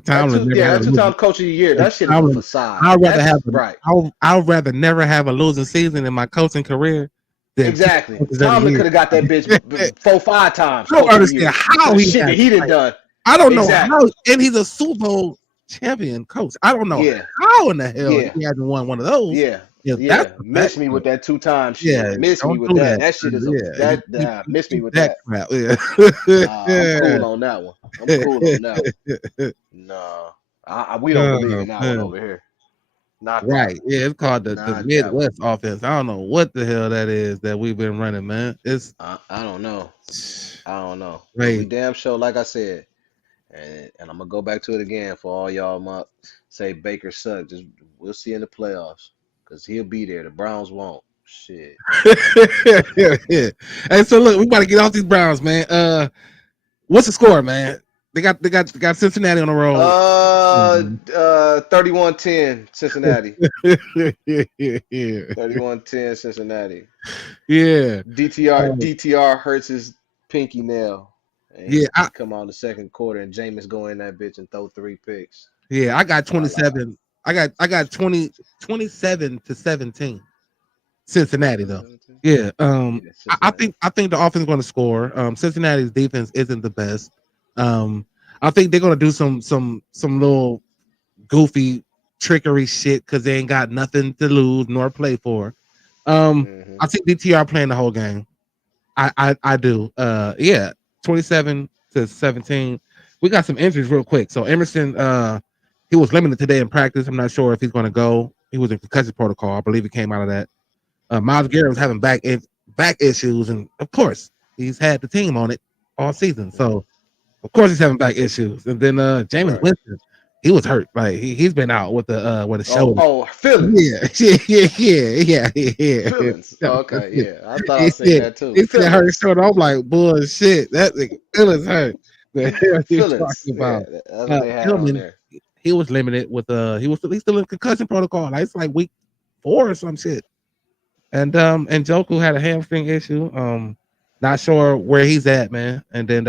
Tomlin never Yeah, had that's a two-time losing. coach of the year. That shit is a Tomlin, facade. I'd rather That's have right. I'd rather never have a losing season in my coaching career than Exactly. coaches of the Tomlin year. could have got that bitch 4-5 times I don't coach of the year. understand how The he shit has that he done like, done. I don't know Exactly. how, and he's a Super Bowl champion coach. I don't know Yeah. how in the hell Yeah. he hasn't won one of those. Yeah. If Yeah. that's the Miss fact, me with that 2-time shit. yeah, Miss me don't with do that. that. That shit is a Yeah, miss me keep with that that. crap. Yeah. I'm cool on that one. I'm cool on that one. No. We don't believe in that one over here. Not that Right. one. Yeah, it's called the Not that one. Midwest offense. I don't know what the hell that is that we've been running, man. It's I don't know. I don't know. But Right. we damn sure, like I said, and I'm gonna go back to it again for all y'all say Baker suck. Just we'll see in the playoffs because he'll be there. The Browns won't. Shit. yeah. Hey, so look, we about to get off these Browns, man. What's the score, man? They got Cincinnati on the road. 31-10 Cincinnati. yeah. 31-10 Cincinnati. Yeah. DTR hurts his pinky nail. And Yeah, he come out in the second quarter and Jameis go in that bitch and throw 3 picks. Yeah, I got 27. I got 27-17. Cincinnati though. Yeah. I think the offense is going to score. Cincinnati's defense isn't the best. I think they're going to do some little goofy trickery shit because they ain't got nothing to lose nor play for. I think DTR playing the whole game. I do. Yeah, 27-17. We got some injuries real quick. So Emerson, he was limited today in practice. I'm not sure if he's going to go. He was in concussion protocol. I believe he came out of that. Myles Garrett was having back issues, and of course he's had the team on it all season. So of course he's having back issues. And then Jameis Winston, he was hurt. Like he's been out with the shoulder. Oh, feelings. Yeah. Feelings. Okay, yeah. I thought I said that too. He said hurt shoulder. I'm like, bullshit. That nigga feelings hurt. The hell you talking about? Yeah, that's what they had on there. He was limited with he's still in concussion protocol. Like, it's like week 4 or some shit. And Njoku had a hamstring issue. Not sure where he's at, man. And then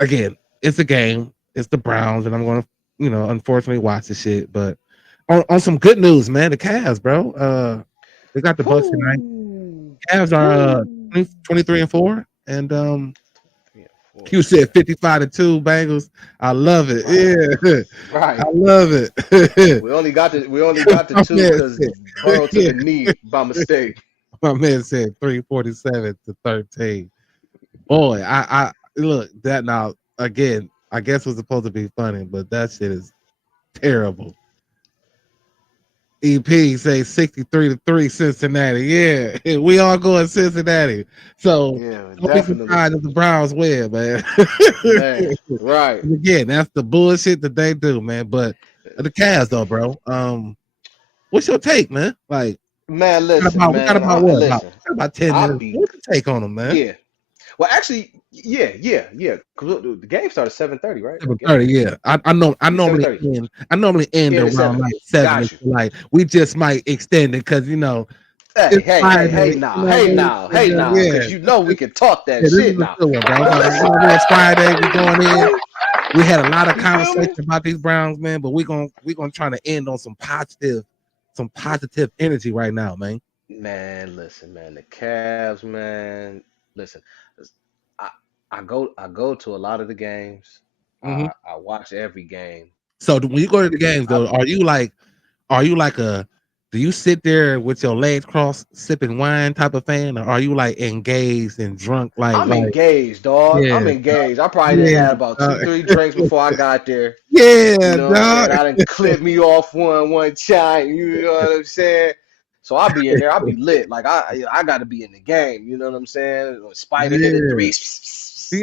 again, it's a game. It's the Browns, and I'm gonna, unfortunately watch the shit. But on some good news, man, the Cavs, bro. They got the Bucks tonight. Cavs are 23-4, and you said 55-2 Bengals. I love it. Yeah, right. I love it. we only got the 2 because Burrow took a knee by mistake. My man said 347-13. Boy, I look that now again. I guess it was supposed to be funny, but that shit is terrible. EP say 63-3 Cincinnati. Yeah, we all going Cincinnati. So Yeah, don't be definitely. surprised if the Browns win, man. Man, right. Again, that's the bullshit that they do, man. But the Cavs, though, bro. What's your take, man? Like, Man, we listen, got man. about what? Listen, About 10 I'll minutes. be What's your take on them, man? yeah. Well, actually, yeah. 'Cause the game started 7:30, right? I guess 7:30, yeah. I know. I yeah, normally 7:30. end. I normally end End at around 7. like 7. Got you. Like we just might extend it because Hey, it's hey, hey, hey, Friday. now, You know what I hey, mean? now, hey, now, Yeah. because you know we can talk that Yeah, this shit is a now. good one, bro. But listen, It's Friday. We going in. We had a lot of you feel conversation me? about these Browns, man. But we gonna try to end on some positive energy right now, man. Man, listen, man, the Cavs, man. Listen, I I go to a lot of the games. hmm I watch every game. So when you go to the games, I though, are you like a do you sit there with your legs crossed, sipping wine type of fan, or are you like engaged and drunk, I'm like engaged, dog. yeah, I'm engaged. I probably done yeah, had about two, uh, three drinks before I got there. You yeah, know what I'm saying? dog. I done clipped me off one time. You know what I'm saying? So I'll be in there. I'll be lit. Like I got to be in the game. You know what I'm saying? When Spider hit a Yeah, three,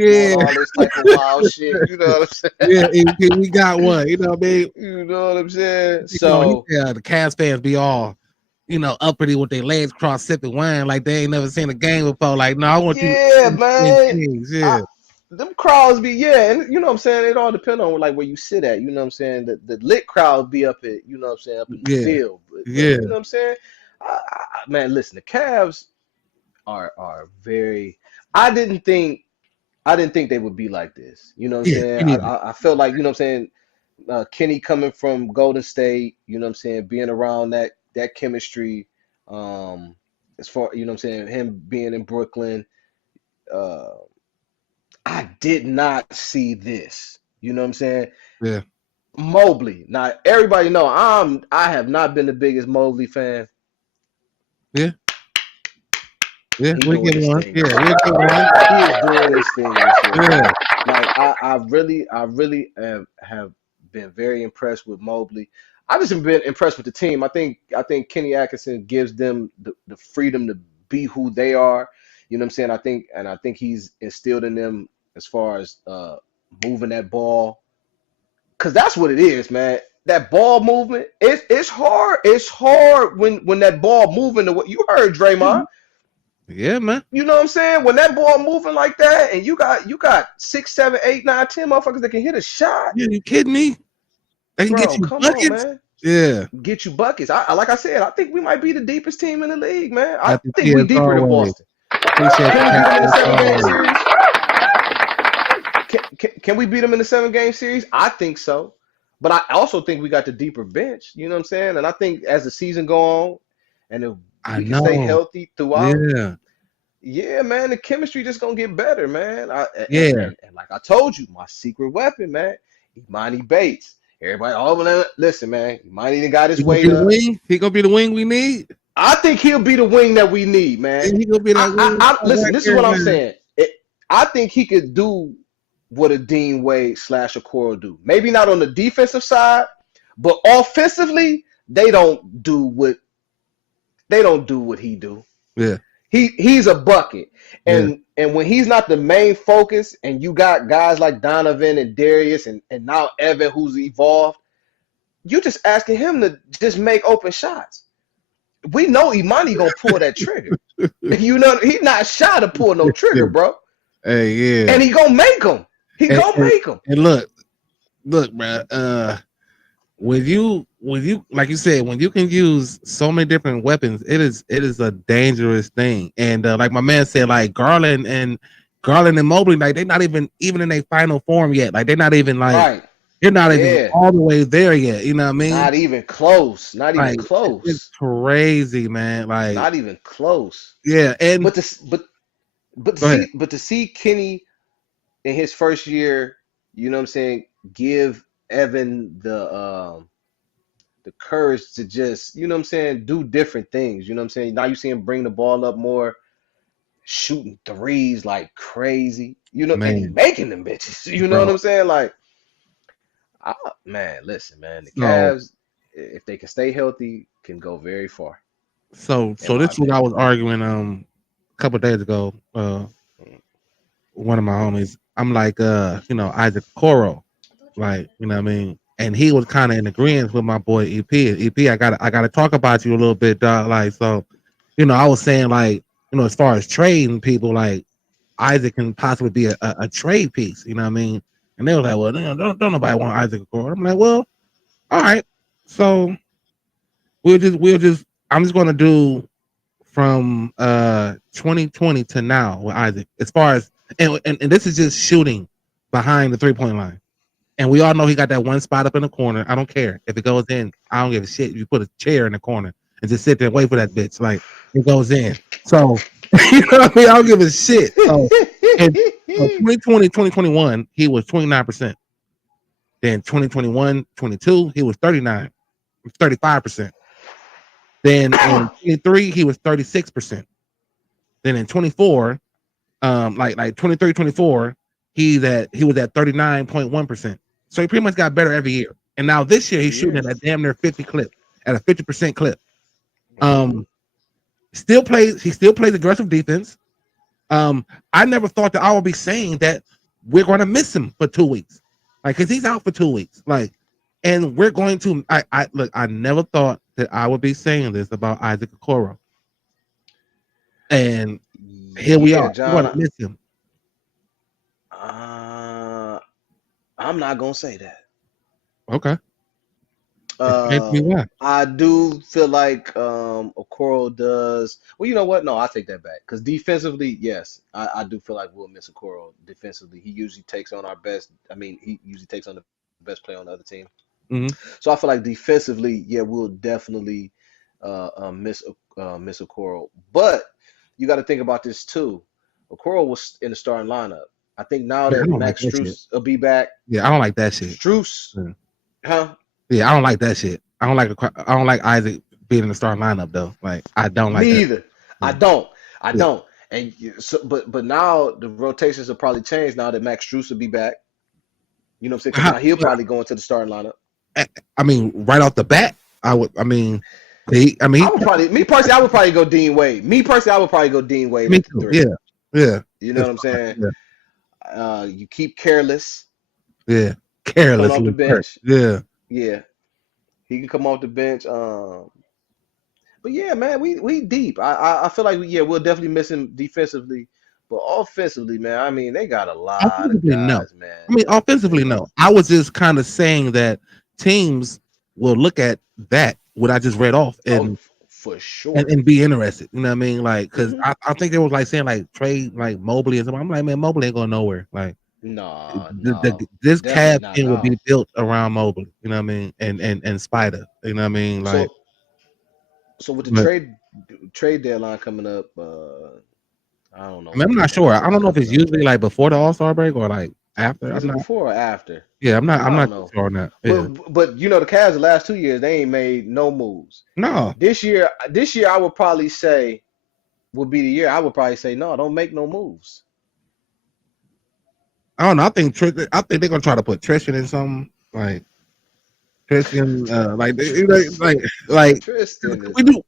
doing yeah, all this type of wild shit. You know what I'm saying? yeah. We got one. You know what I mean? You know what I'm saying? He So said the Cavs fans be all, uppity with their legs crossed, sipping wine, like they ain't never seen a game before. Like, no, I want you yeah, in man. things. I, Yeah, them crowds be and you know what I'm saying. It all depends on like where you sit at. You know what I'm saying. The lit crowd be up at you know what I'm saying up in the yeah, field, but yeah, you know what I'm saying. Man, listen, the Cavs are very. I didn't think I didn't think they would be like this. You know what I'm yeah. saying. Me neither. I felt like you know what I'm saying. Kenny coming from Golden State, you know what I'm saying, being around that chemistry, um, as far you know what I'm saying, him being in Brooklyn, uh, I did not see this. You know what I'm saying? Yeah, Mobley. Now everybody know I have not been the biggest Mobley fan. yeah, yeah. He We doing get his one. thing Yeah, this we year. get one. He is doing his thing this year, Yeah, man. Like I really have been very impressed with Mobley. I just have been impressed with the team. I think Kenny Atkinson gives them the freedom to be who they are. You know what I'm saying? I think he's instilled in them as far as moving that ball. Cause that's what it is, man. That ball movement, it's hard. It's hard when that ball moving the way you heard Draymond. yeah, man. You know what I'm saying? When that ball moving like that, and you got 6, 7, 8, 9, 10 motherfuckers that can hit a shot, Yeah, you kidding me? They can get bro. you Come on, buckets. man. Yeah, Get you buckets. Like I said, I think we might be the deepest team in the league, man. I got the think we kids deeper than always. Boston. Appreciate Can the we beat them in the Cavs seven game always. series? Can we beat them in the 7 game series? I think so. But I also think we got the deeper bench. You know what I'm saying? And I think as the season go on, and if I we can stay know. healthy throughout, Yeah, yeah, man, the chemistry just gonna get better, man. yeah. And like I told you, my secret weapon, man, Imani Bates. Everybody, listen, man, Imani done got his He gonna weight be the up. wing. He gonna be the wing we need. I think he'll be the wing that we need, man. And he gonna be that wing Listen, right this is there, what I'm man. saying. I think he could do what a Dean Wade / Okoro do. Maybe not on the defensive side, but offensively, they don't do what he do. Yeah, He's a bucket. yeah. And when he's not the main focus and you got guys like Donovan and Darius and now Evan who's evolved, you just asking him to just make open shots. We know Imani gonna pull that trigger. You know, he's not shy to pull no trigger, bro. Hey, yeah. And he gonna make them. He gonna make them. And look, bro. When you like you said, when you can use so many different weapons, it is a dangerous thing. And like my man said, like Garland and Mobley, like they're not even in their final form yet. Like they're not even like Right. they're not even Yeah. all the way there yet. You know what I mean? Not even close. Not even Like, close. It's crazy, man. Like Not even close. yeah, and But to see Kenny in his first year, you know what I'm saying, give Evan the courage to just, you know what I'm saying, do different things. You know what I'm saying? Now you see him bring the ball up more, shooting threes like crazy. You know, and he man, making them bitches. You know bro. what I'm saying? Like, man, listen, man, the No. Cavs. if they can stay healthy, can go very far. So In my this is what I was arguing a couple of days ago. One of my homies, I'm like, Isaac Coro, like, you know what I mean? And he was kind of in agreement with my boy EP. EP, I gotta talk about you a little bit, dog. Like, so, I was saying, like, as far as trading people, like Isaac can possibly be a trade piece, you know what I mean? And they were like, well, don't nobody want Isaac Coro. I'm like, well, all right. So I'm just gonna do from 2020 to now with Isaac, as far as and this is just shooting behind the 3-point line. And we all know he got that one spot up in the corner. I don't care if it goes in. I don't give a shit. You put a chair in the corner and just sit there and wait for that bitch. Like, it goes in. So, you know what I mean? I don't give a shit. So, in 2020, 2021, he was 29%. Then 2021, 22, he was 35%. Then in 23, he was 36%. Then in 24, like 23, 24, he was at 39.1%. So he pretty much got better every year. And now this year he's shooting at a damn near 50 clip, at a 50% clip. He still plays aggressive defense. I never thought that I would be saying that we're going to miss him for 2 weeks, like, because he's out for 2 weeks, like, and we're going to. I never thought that I would be saying this about Isaac Okoro, and here we are. John, we're going to miss him. I'm not gonna say that. Okay. Why. I do feel like Okoro does. Well, you know what? No, I take that back. Because defensively, yes, I do feel like we'll miss Okoro defensively. He usually takes on our best. I mean, he usually takes on the best player on the other team. Mm-hmm. So I feel like defensively, yeah, we'll definitely miss Okoro. But you got to think about this too. Okoro was in the starting lineup. I think now that Max Strus will be back. Yeah, I don't like that shit. Strus, huh? Yeah, I don't like that shit. I don't like Isaac being in the starting lineup though. Like, I don't like Me that. either. Yeah. I don't. And so, but now the rotations will probably change now that Max Strus will be back. You know what I'm saying? 'Cause now he'll probably go into the starting lineup. I mean, right off the bat, I would. I mean, I would probably go Dean Wade. Me personally, I would probably go Dean Wade. Me too. Yeah. You know what I'm saying? Yeah. You keep Careless. Yeah, Careless off the bench. Yeah. Yeah, he can come off the bench. But yeah, man, we deep. I feel like we'll definitely miss him defensively, but offensively, man, I mean, they got a lot of guys, man. I mean, offensively, no. I was just kind of saying that teams will look at that what I just read off and for sure and be interested. You know what I mean? Like, because I think they was like saying like trade like Mobley and something. I'm like, man, Mobley ain't going nowhere. Like, this Cavs team will be built around Mobley. You know what I mean? And Spider. You know what I mean? Like, so with the trade deadline coming up, I don't know. I mean, I'm not sure. I don't know if it's usually like before the All-Star break or like after. Is it before or after? Yeah, I'm not sure on that. Yeah. But you know, the Cavs the last 2 years they ain't made no moves. No. This year I would probably say would be the year I would probably say no, don't make no moves. I don't know. I think they're gonna try to put Tristan in something like Tristan, like Tristan. We do.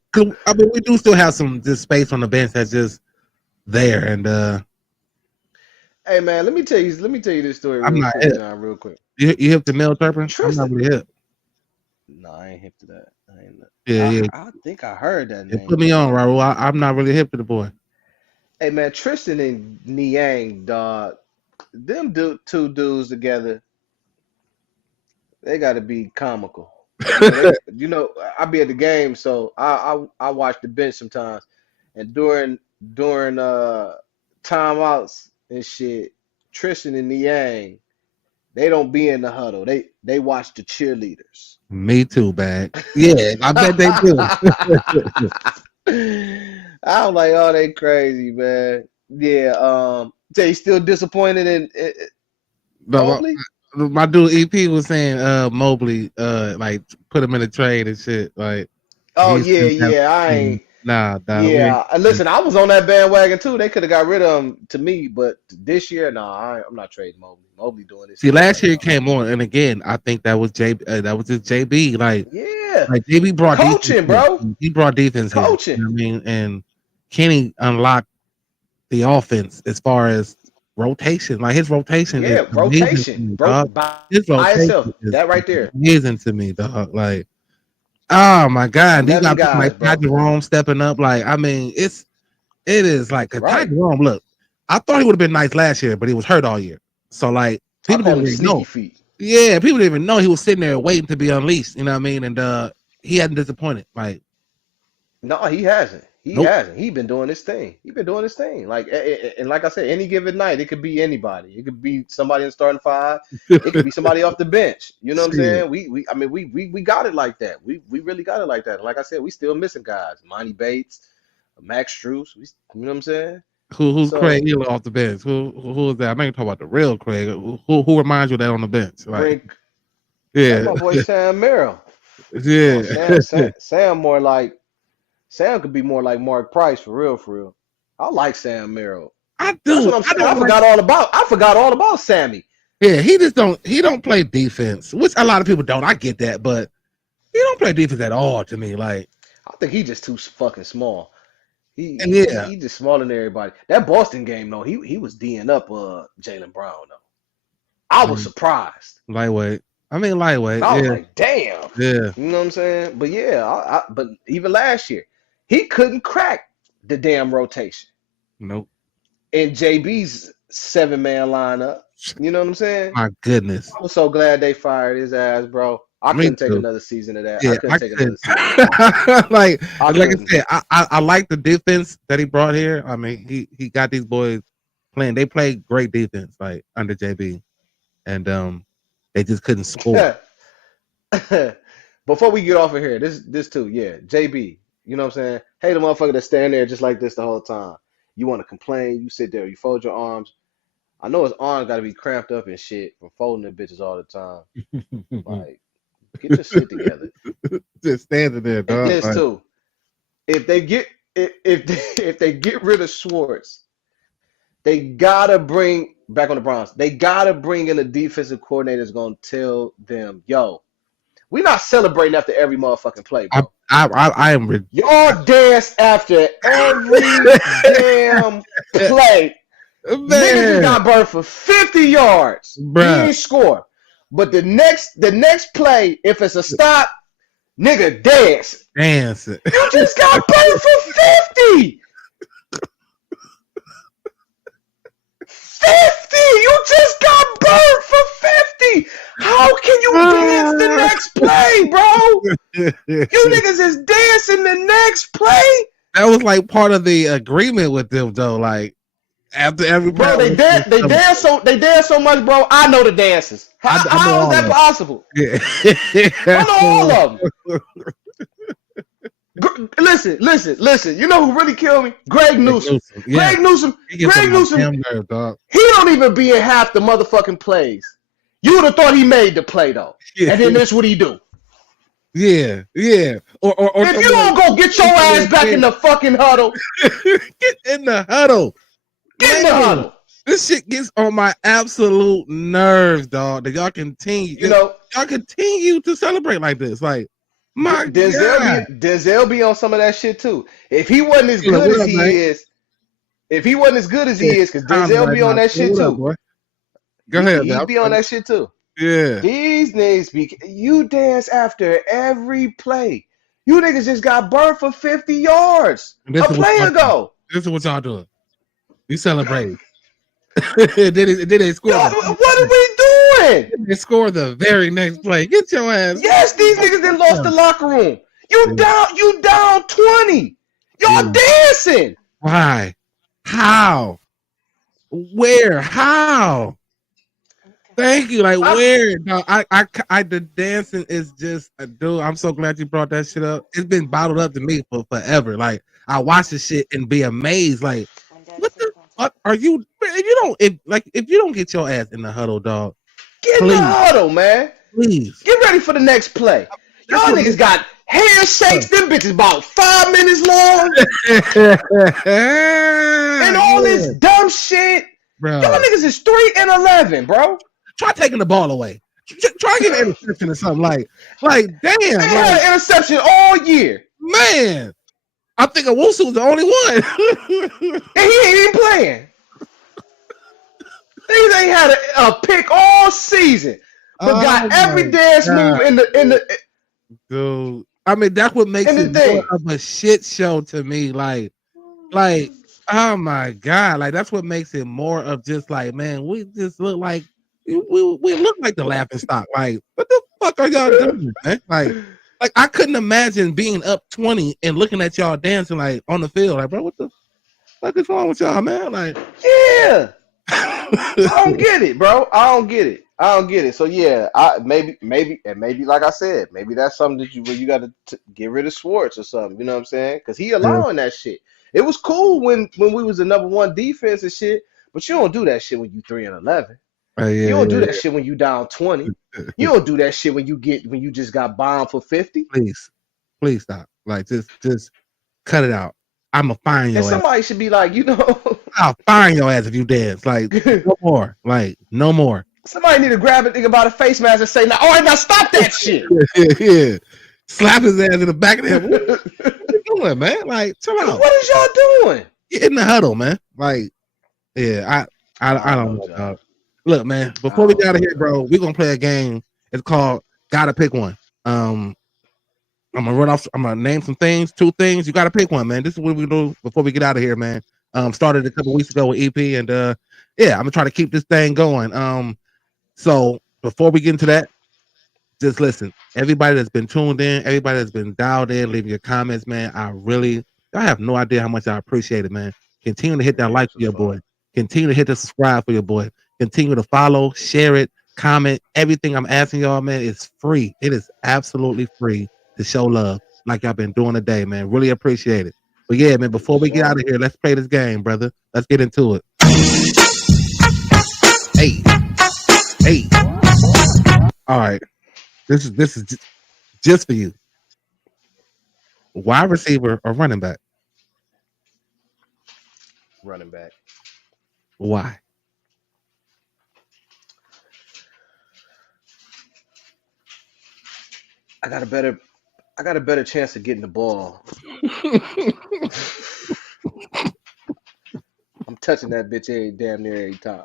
I mean, we do still have some just space on the bench that's just there. And hey man, let me tell you this story. Real quick. You hip to Mel Turpin? I'm not really hip. No, I ain't hip to that. I think I heard that name. Put me on, Raul. I'm not really hip to the boy. Hey man, Tristan and Niang, dog. Them two dudes together, they got to be comical. You know, I be at the game, so I watch the bench sometimes, and during timeouts and shit, Tristan and Niang, they don't be in the huddle. They watch the cheerleaders. Me too, bag. Yeah, I bet they do. I'm like, oh, they crazy, man. Yeah. So you still disappointed in Mobley? My dude EP was saying Mobley like put him in a trade and shit. Like, oh yeah, I ain't. Nah. Yeah, listen, I was on that bandwagon too. They could have got rid of him to me, but this year, I'm not trading Mobley. Mobley doing this. See, last year he came on, and again, I think that was just JB. Like, yeah, Yeah, Like JB brought coaching, defense. bro. He brought defense here. Coaching. You know what I mean, and Kenny unlocked the offense as far as rotation. Like his rotation Yeah, is amazing to rotation, me, bro. dog. By His rotation itself, is that right there. amazing to me, dog. Like, oh my God, these 11 guys guys, like bro. Ty Jerome stepping up. Like, I mean, it is like Ty Right. Jerome. Look, I thought he would have been nice last year, but he was hurt all year. So like, I people call didn't him even sneaky know. feet. Yeah, people didn't even know he was sitting there waiting to be unleashed. You know what I mean? And he hadn't disappointed. Like, No, he hasn't. He Nope. hasn't. He been doing his thing. He been doing his thing. Like and like I said, any given night, it could be anybody. It could be somebody in the starting five. It could be somebody off the bench. You know what I'm saying? We got it like that. We really got it like that. And like I said, we still missing guys. Monty Bates, Max Strus. You know what I'm saying? who's So- Craig Elo off the bench? Who is that? I'm not even talking about the real Craig. Who reminds you of that on the bench? Like, Bring yeah, my boy Sam Merrill. yeah. Sam more like Sam could be more like Mark Price for real. I like Sam Merrill. I That's do. what I'm saying. I forgot all about Sammy. Yeah, he don't play defense, which a lot of people don't. I get that, but he don't play defense at all to me. Like, I think he's just too fucking small. He just smaller than everybody. That Boston game though, he was D'ing up Jaylen Brown though. I was surprised. lightweight. I mean, lightweight. I was Yeah, like, damn. yeah. You know what I'm saying? But yeah, but even last year, he couldn't crack the damn rotation Nope. in JB's 7-man lineup. You know what I'm saying? My goodness. I was so glad they fired his ass, bro. I Me couldn't take too. another season of that. Yeah, I couldn't take another season. like I I couldn't. said, I like the defense that he brought here. I mean, he got these boys playing. They played great defense, like under JB, and they just couldn't score. Before we get off of here, this too, yeah, JB. You know what I'm saying? Hey, the motherfucker that's standing there just like this the whole time. You want to complain? You sit there, you fold your arms. I know his arms got to be cramped up and shit from folding the bitches all the time. Like, get your shit together. Just standing there, And dog. this Like, too, if they get rid of Schwartz, they gotta bring back on the Browns. They gotta bring in a defensive coordinator that's gonna tell them, "Yo, we're not celebrating after every motherfucking play, bro. I am Y'all dance after every damn play. Niggas man, got burned for 50 yards. He bruh. ain't score. But the next play, if it's a stop, nigga dance. Dancing. You just got burned for 50. 50! You just got burned for 50! How can you dance the next play, bro? You niggas is dancing the next play? That was like part of the agreement with them, though. Like after every Bro, they dance so much, bro. I know the dances. I know How all is that of them. possible? Yeah. I know all of them. Listen. You know who really killed me? Greg Newsom. Yeah. Greg Newsom. He gets Greg on my Newsom. damn nerve, dog. He don't even be in half the motherfucking plays. You would have thought he made the play though. Yeah. And then that's what he do. Yeah. Or If you don't go get your ass back in the fucking huddle, get in the huddle. get in the Man, huddle. This shit gets on my absolute nerves, dog. That y'all continue. You know, y'all continue to celebrate like this. Like, my God. Denzel be on some of that shit too. If he wasn't as good as he is, because Denzel be on that shit What up, too. boy? Go ahead, He man. be on that shit too. Yeah. These niggas be you dance after every play. You niggas just got burned for 50 yards And this a is what play y'all ago. This is what y'all doing. You celebrate. Did they score? Yo, what are we doing? They score the very next play. Get your ass. Yes, these niggas then lost the locker room. You down 20. Y'all dancing. Why? How? Where? How? Thank you. Like where? No, I the dancing is just dude. I'm so glad you brought that shit up. It's been bottled up to me for forever. Like I watch this shit and be amazed. Like what the fuck are you? If you don't get your ass in the huddle, dog. Get in the huddle, man. Please. Get ready for the next play. Y'all That's what- niggas got handshakes. Them bitches about 5 minutes long. And all this dumb shit. Bro. Y'all niggas is 3-11, bro. Try taking the ball away. Try to get an interception or something. Like damn, They like, had an interception all year, man. I think Owusu was the only one. and he ain't even playing. They had a pick all season, but got every dance move in the. Dude, I mean that's what makes And the it thing- more of a shit show to me. Like, oh my god, like that's what makes it more of just like, man, we just look like we look like the laughing stock. Like, what the fuck are y'all doing, man? Like I couldn't imagine being up 20 and looking at y'all dancing like on the field. Like, bro, what the fuck is wrong with y'all, man? Like, Yeah, I don't get it, bro. I don't get it. So yeah, maybe like I said, maybe that's something that you got to get rid of Schwartz or something. You know what I'm saying? Because he allowing that shit. It was cool when we was the number one defense and shit, but you don't do that shit when you 3-11. You don't do that shit when you down 20. You don't do that shit when you just got bombed for 50. Please stop. Like, just cut it out. I'ma fine your And ass. somebody should be like, I'll fine your ass if you dance. Like, no more. Like, no more. somebody need to grab a nigga by the face mask and say, all right, now stop that shit. Yeah. Slap his ass in the back of the head. What you doing, man? Like, chill out. What is y'all doing? Get in the huddle, man. Like, yeah, I don't know, dog. Look, man, before we get out of here, bro, we're gonna play a game. It's called Gotta Pick One. I'm gonna name some things, 2 things. You gotta pick one, man. This is what we do before we get out of here, man. Started a couple weeks ago with EP, and yeah, I'm gonna try to keep this thing going. So before we get into that, just listen. Everybody that's been tuned in, everybody that's been dialed in, leaving your comments, man. I have no idea how much I appreciate it, man. Continue to hit that like for your boy. Continue to hit the subscribe for your boy. Continue to follow, share it, comment. Everything I'm asking y'all, man, is free. It is absolutely free to show love like y'all been doing today, man. Really appreciate it. But yeah, man, before we get out of here, let's play this game, brother. Let's get into it. Hey. All right. This is just for you. Wide receiver or running back? Running back. Why? I got a better chance of getting the ball. I'm touching that bitch damn near every time.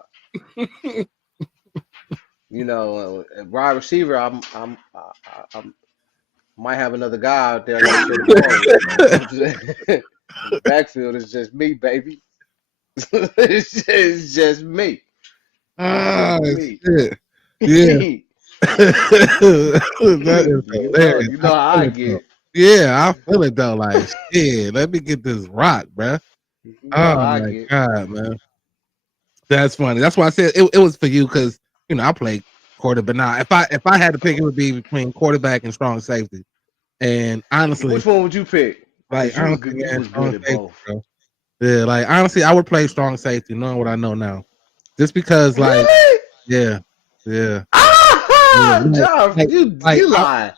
Wide receiver, I'm might have another guy out there. The backfield is just me, baby. it's just me. Shit. Yeah. That is hilarious. You know how I get. Yeah, I feel it though. Like, yeah, let me get this rock, bro. Oh my god, man, that's funny. That's why I said it was for you because I played quarterback. Now, if I had to pick, it would be between quarterback and strong safety. And honestly, which one would you pick? Like, honestly, you was good at both. Bro. Yeah, like honestly, I would play strong safety, knowing what I know now, just because, like, really? yeah. John, you lie.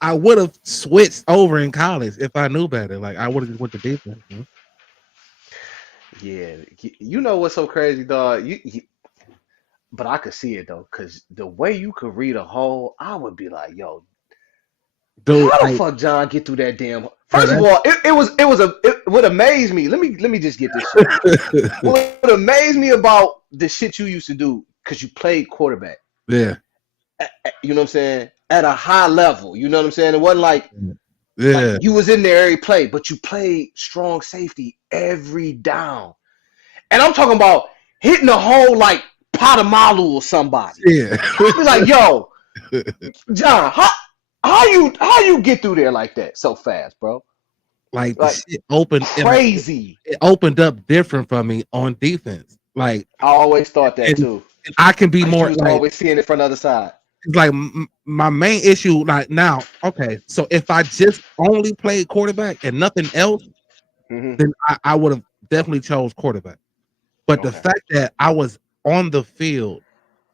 I would have switched over in college if I knew better. Like, I would have just went to defense. Yeah, you know what's so crazy, dog? But I could see it though, because the way you could read a hole, I would be like, yo, dude, how the fuck John get through that damn? First of all, it would amaze me. Let me just get this shit. What would amaze me about the shit you used to do, because you played quarterback. Yeah. You know what I'm saying? At a high level. You know what I'm saying? It wasn't like, like you was in there every play, but you played strong safety every down. And I'm talking about hitting a hole like Potamalu or somebody. Yeah. I'd be like, yo, John, how you get through there like that so fast, bro? Like the shit opened crazy. It opened up different for me on defense. Like, I always thought that too. And I can be more like, always seeing it from the other side. Like my main issue, like now, okay, so if I just only played quarterback and nothing else, then I would have definitely chose quarterback. But the fact that I was on the field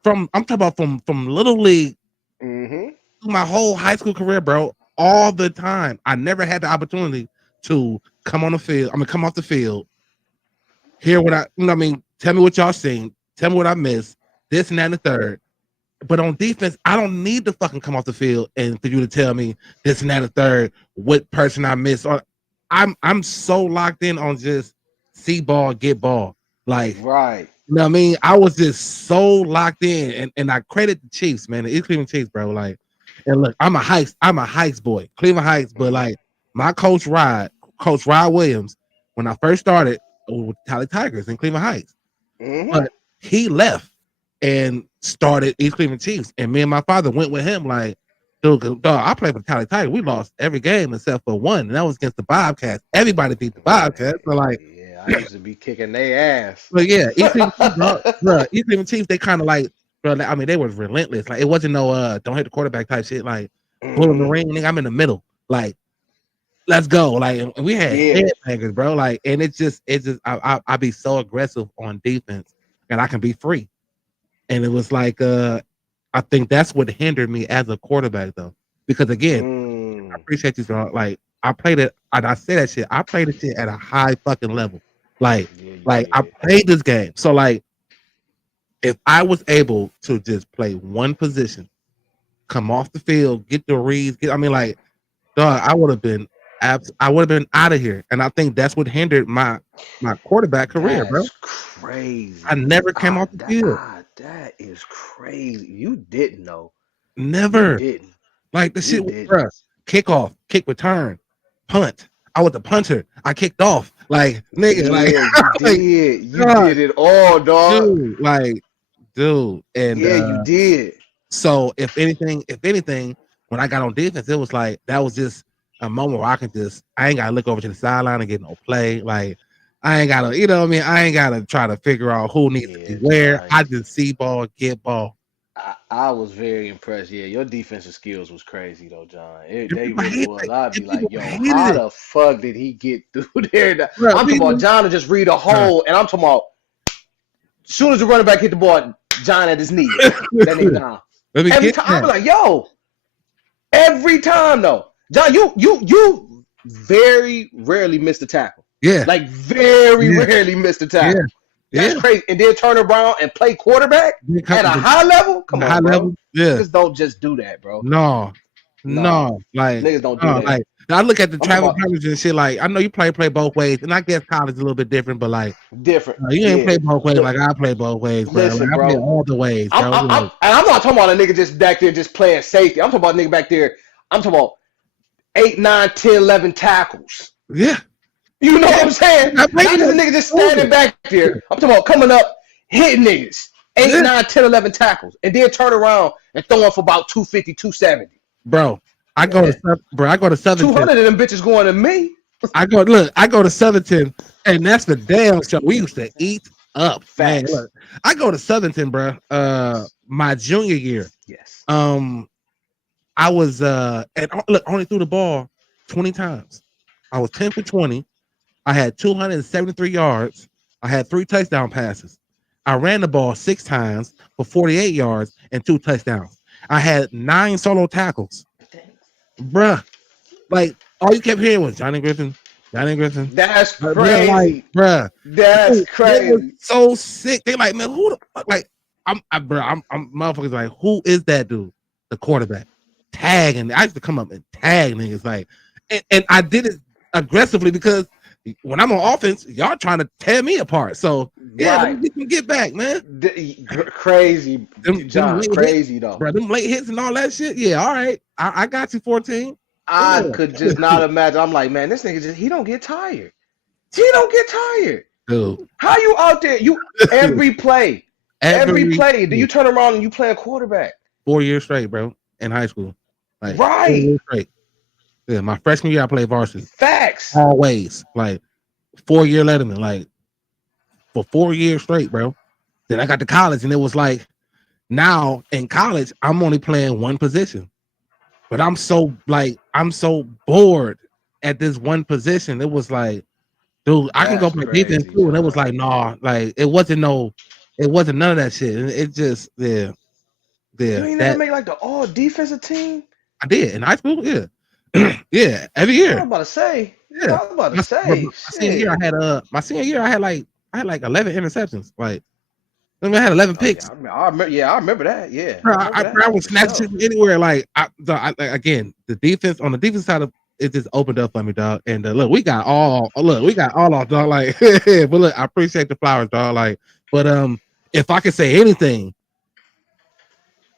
I'm talking about from little league through my whole high school career, bro, all the time. I never had the opportunity to come on the field. Come off the field, hear what tell me what y'all seen, tell me what I missed, this and that and the third. But on defense, I don't need to fucking come off the field and for you to tell me this and that, a third, what person I missed. Or I'm so locked in on just see ball, get ball. Like, Right. you know what I mean? I was just so locked in, and I credit the Chiefs, man. The East Cleveland Chiefs, bro. Like, and look, I'm a Heights boy, Cleveland Heights, but like my Coach Rod Williams, when I first started with Tally Tigers in Cleveland Heights, Mhm. but he left and started East Cleveland Chiefs, and me and my father went with him. Like, dude, dog, I played for Tally Tigers. We lost every game except for one, and that was against the Bobcats. Everybody beat the Bobcats. So like, Yeah, I used to be kicking their ass. but yeah, East Cleveland Chiefs, bro, East Cleveland Chiefs, they kind of like, bro. I mean, they was relentless. Like, it wasn't no don't hit the quarterback type shit. Like, bull in the ring, nigga, I'm in the middle. Like, let's go. Like, and we had Yeah. headbangers, bro. Like, and it's just I be so aggressive on defense, and I can be free. And it was like, I think that's what hindered me as a quarterback, though, because again, I appreciate you, bro. Like, I played it, and I say that shit. I played this shit at a high fucking level. Like, Yeah, you like I did. played this game. So like, if I was able to just play one position, come off the field, get the reads, I mean, like, dog, I would have been out of here. And I think that's what hindered my quarterback career, bro. That's crazy. I never came off the field. That is crazy. You didn't know. Never. You didn't. Like, the You shit was, didn't. bro, kickoff, kick return, punt. I was the punter. I kicked off. Like, nigga, Yeah, like, you like, did. You God. did it all, dog. dude, like, dude. And Yeah, you did. so if anything, when I got on defense, it was like that was just a moment where I ain't gotta look over to the sideline and get no play. Like, I ain't gotta, you know what I mean? I ain't gotta try to figure out who needs to be where. right. I just see ball, get ball. I was very impressed. Yeah, your defensive skills was crazy though, John. They People really hate was. it. I'd be People like, yo, hated how it. the fuck did he get through there? Bro, I'm talking people- about John to just read a hole, and I'm talking about as soon as the running back hit the ball, John at his knee. That nigga down. Let me Every get time I that. be like, yo, every time though. John, you very rarely miss the tackle. Yeah, Like very Yeah. rarely miss the tackle. That's yeah. crazy. And then turn around and play quarterback They come- at a high level? Come high on, bro. level. Yeah, Niggas don't just do that, bro. no, like, Niggas don't do no, that. like. I look at the I'm travel talking coverage and shit. Like, I know you play both ways, and I guess college is a little bit different, but like, Different. you ain't Yeah. play both ways like I play both ways, bro. Listen, Like, I bro. play all the ways, bro. I'm not talking about a nigga just back there just playing safety. I'm talking about a nigga back there. I'm talking about 8, 9, 10, 11 tackles. Yeah, You know what I'm saying? I Not play just a nigga just standing back there. I'm talking about coming up, hitting niggas. 8, Yeah. 9, 10, 11 tackles. And then turn around and throwing for about 250, 270. bro. I go to Southern. 200 of them bitches going to me. I go to Southernton, and that's the damn show. We used to eat up. Man, Facts. look, I go to Southernton, bro. My junior year. Yes. I was and look, only threw the ball 20 times. I was 10 for 20. I had 273 yards. I had 3 touchdown passes. I ran the ball 6 times for 48 yards and 2 touchdowns. I had 9 solo tackles. Bruh. Like, all you kept hearing was Johnny Griffin. That's Bruh, crazy. like, bruh. That's It was crazy. so sick. They like, man, who the fuck? Like, I'm motherfuckers like, who is that dude? The quarterback. Tagging. I used to come up and tag niggas. Like, and I did it aggressively because when I'm on offense, y'all trying to tear me apart. So yeah, Right. let me get back, man. Crazy, Them John. late Crazy though. Bro, them late hits and all that shit. Yeah, all right. I got you 14. I Yeah. could just not imagine. I'm like, man, this nigga he don't get tired. He don't get tired. Dude. How you out there? You every play. Every play. Do you turn around and you play a quarterback? 4 years straight, bro, in high school. Like, 4 Right. years straight. Yeah, my freshman year I played varsity. Facts. Always. Like 4-year letterman. Like for 4 years straight, bro. Then I got to college and it was like now in college, I'm only playing one position. But I'm so bored at this one position. It was like, dude, I can go That's play defense crazy, too. And it John. was like, nah, like it wasn't none of that shit. It just, yeah. You ain't That never make like the all defensive team? I did in high school, yeah. Yeah, every I year. was about to say. Yeah. I was about to My say. senior year, I had like 11 interceptions. Like I mean, I had 11 Oh, yeah, picks. I remember that. Yeah, Bro, I remember that. I was for snatching sure. anywhere. Like, again, the defense on the defense side of it just opened up for me, dog. And look, we got all off, dog. Like, but look, I appreciate the flowers, dog. Like, but if I could say anything,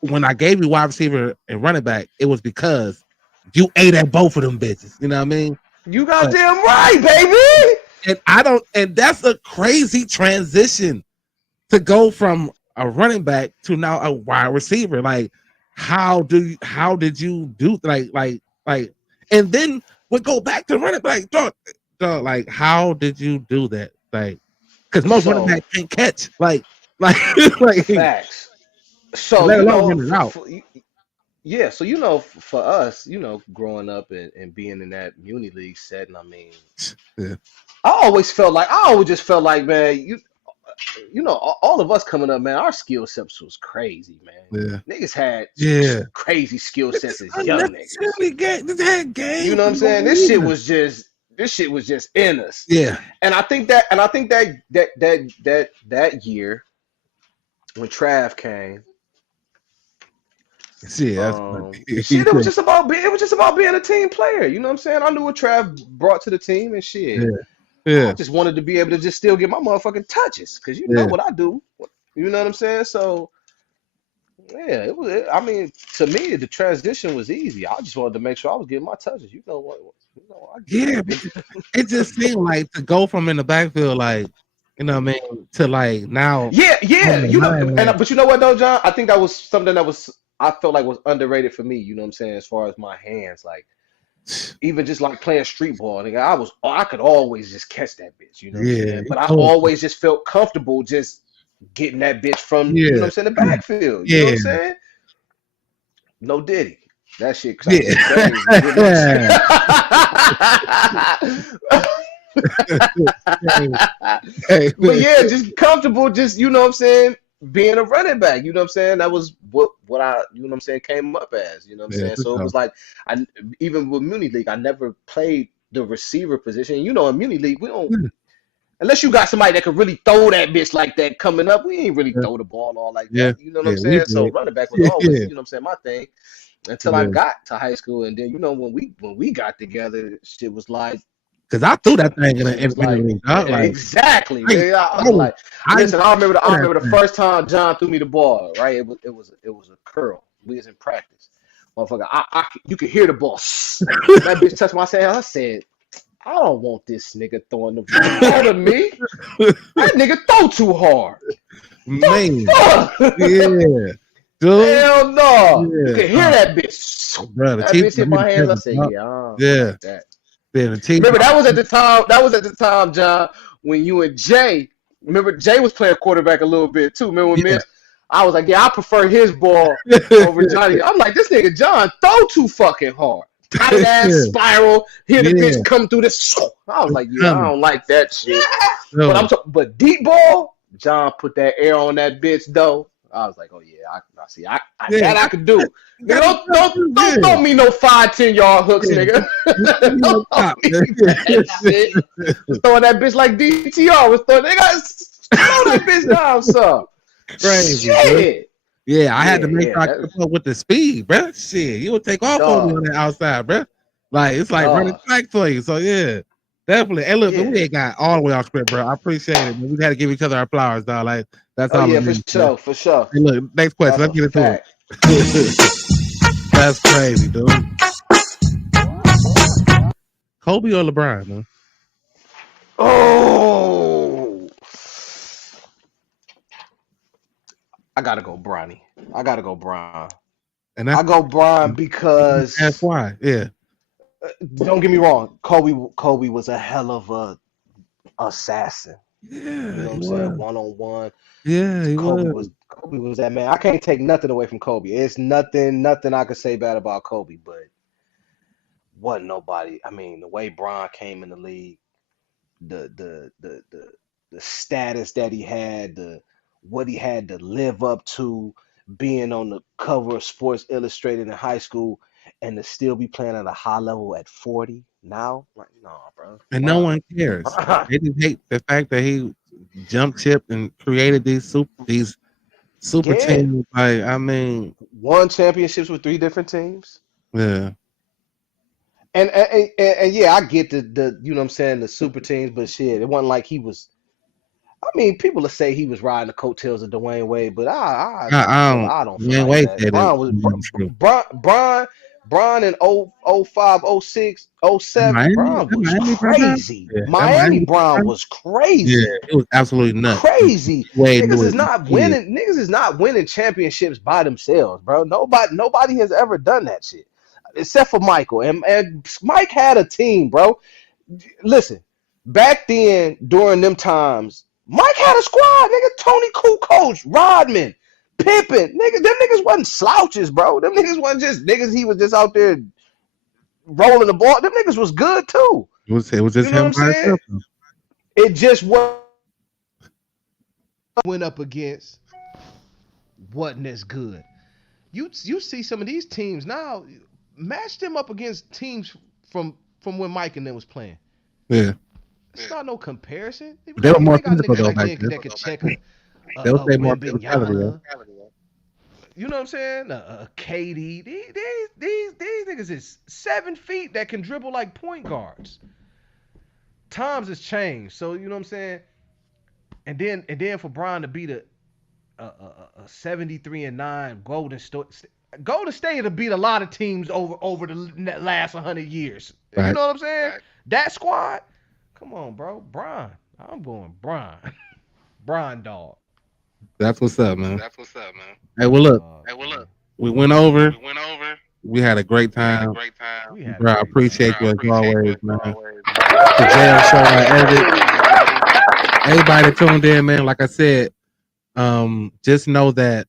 when I gave you wide receiver and running back, it was because you ate at both of them bitches. You know what I mean? You goddamn right, baby. And I don't, and that's a crazy transition to go from a running back to now a wide receiver. Like, how did you do like, and then we go back to running back, dog, like, how did you do that? Like, because most running backs can't catch, like Facts. So let you alone know, run it out. yeah. So you know, for us, you know, growing up and being in that Muni League setting, I mean, Yeah. I always just felt like, man, you know, all of us coming up, man, our skill sets was crazy, man. Yeah. Niggas had Yeah. crazy skill sets as young niggas. Game. You know what I'm saying? This shit was just in us. Yeah. And I think that year when Trav came, Shit, shit, it was just about being a team player. You know what I'm saying? I knew what Trav brought to the team and shit. Yeah. I just wanted to be able to just still get my motherfucking touches because you know what I do. You know what I'm saying? So yeah, it was. I mean, to me, the transition was easy. I just wanted to make sure I was getting my touches. You know what? It just seemed like to go from in the backfield, like, you know what I mean, to like now. Yeah. You know, but you know what though, John? I think that was something that I felt like was underrated for me. You know what I'm saying? As far as my hands, like even just like playing street ball, nigga, I could always just catch that bitch. You know what I'm saying? But I always just felt comfortable just getting that bitch from you know what I'm saying, the backfield. You know what I'm saying? No Diddy. That shit crazy. But yeah, just comfortable, just you know what I'm saying, being a running back. You know what I'm saying? That was what I you know what I'm saying came up as. You know what I'm saying? So it was like even with Muni League, I never played the receiver position. You know, in Muni League, we don't. Unless you got somebody that could really throw that bitch like that coming up, we ain't really throw the ball all like that. You know what I'm saying? So running back was always, you know what I'm saying, my thing. Until I got to high school, and then you know when we got together, shit was like. Cause I threw that thing in the like, exactly. I was like, listen, I remember the first time John threw me the ball. Right, it was a curl. We was in practice, motherfucker. You could hear the ball. That bitch touched my hand. I said, I don't want this nigga throwing the ball to me. That nigga throw too hard. Man, yeah. Dude. Hell no. Yeah. You can hear that bitch. Bro, that bitch hit my hands. I said, yeah. That. Remember, that was at the time, John, when you and Jay, remember Jay was playing quarterback a little bit too. Remember when Mitch, I was like, yeah, I prefer his ball over Johnny. I'm like, this nigga John throw too fucking hard. Tight ass spiral, hear the bitch come through this. I was like, yeah, I don't like that shit. But deep ball, John put that air on that bitch though. I was like, oh yeah, I see. That I could do. Don't throw me no 5-10 yard hooks, nigga. Don't throw me that shit. Throwing that bitch like DTR was throwing. They got throw that bitch down, son. Crazy. Shit. Yeah, I had to make sure I kept up with the speed, bro. Shit, you would take off on me on the outside, bro. Like it's like running track for you. So yeah. Definitely. Hey, look, we ain't got all the way off script, bro. I appreciate it. Man. We got to give each other our flowers, dog. Like that's all. Yeah, for sure. Hey, look, next question. Let's get into it. That's crazy, dude. Kobe or LeBron, man? Oh, I gotta go, Bronny. I gotta go, Bron. And I go Bron because that's why. Yeah. Don't get me wrong, Kobe was a hell of a assassin. Yeah, you know what I'm saying? 1-on-1. Yeah, Kobe was that man. I can't take nothing away from Kobe. It's nothing I could say bad about Kobe, but wasn't nobody. I mean, the way Bron came in the league, the status that he had, what he had to live up to, being on the cover of Sports Illustrated in high school. And to still be playing at a high level at 40 now, like, no, bro. And no one cares. They just hate the fact that he jump ship and created these super Yeah. teams. Like, I mean, Won championships with 3 different teams. yeah, And yeah, I get the you know what I'm saying, the super teams, but shit, it wasn't like he was. I mean, people will say he was riding the coattails of Dwayne Wade, but I don't feel man, like wait, that. said Bron was it. True. Bron in 05, 06, 07. Bron was Miami, crazy. yeah, Miami Bron was crazy. yeah, it was absolutely nuts. Crazy. Wade Niggas knew is it. not winning. Niggas is not winning championships by themselves, bro. Nobody has ever done that shit. Except for Michael. And Mike had a team, bro. Listen, back then, during them times, Mike had a squad, nigga. Tony Kukoc, Rodman, Pippen, nigga. Them niggas wasn't slouches, bro. Them niggas wasn't just niggas. He was just out there rolling the ball. Them niggas was good too. It was just You know him what I'm by saying? himself. It just went up against wasn't as good. You see some of these teams now. Match them up against teams from when Mike and them was playing. Yeah, It's not no comparison. they were more got physical niggas though back back then then. that could check a They would say more physicality. Wembanyama. You know what I'm saying? KD. These niggas is 7 feet that can dribble like point guards. Times has changed, so you know what I'm saying. And then for Bron to beat a 73-9 Golden State to beat a lot of teams over the last 100 years. Right. You know what I'm saying? That squad. Come on, bro. Bron. I'm going Bron. Bron dog. That's what's up, man. Hey, well, look, we went over. We had a great time. Bro, I appreciate you as always, man. The jail show, I edited. Everybody that tuned in, man. Like I said, just know that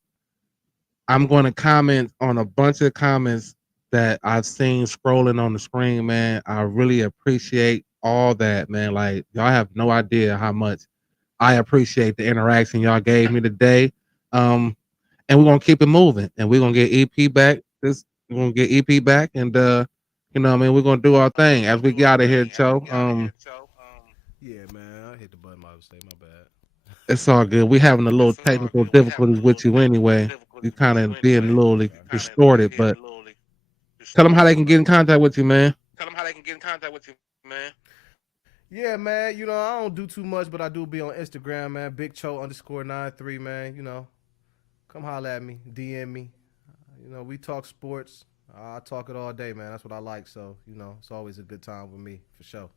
I'm going to comment on a bunch of comments that I've seen scrolling on the screen, man. I really appreciate all that, man. Like, y'all have no idea how much I appreciate the interaction y'all gave me today. And we're gonna keep it moving, and we're gonna get EP back. We're gonna get EP back, and you know what I mean, we're gonna do our thing as we get out of here, Joe. Yeah, man. I hit the button by mistake. My bad. It's all good. We're having a little technical difficulties with you anyway. You kind of being a little distorted, but tell them how they can get in contact with you, man. Yeah, man. You know, I don't do too much, but I do be on Instagram, man. BigCho_93, man. You know, come holler at me, DM me. You know, we talk sports. I talk it all day, man. That's what I like. So, you know, it's always a good time with me, for sure.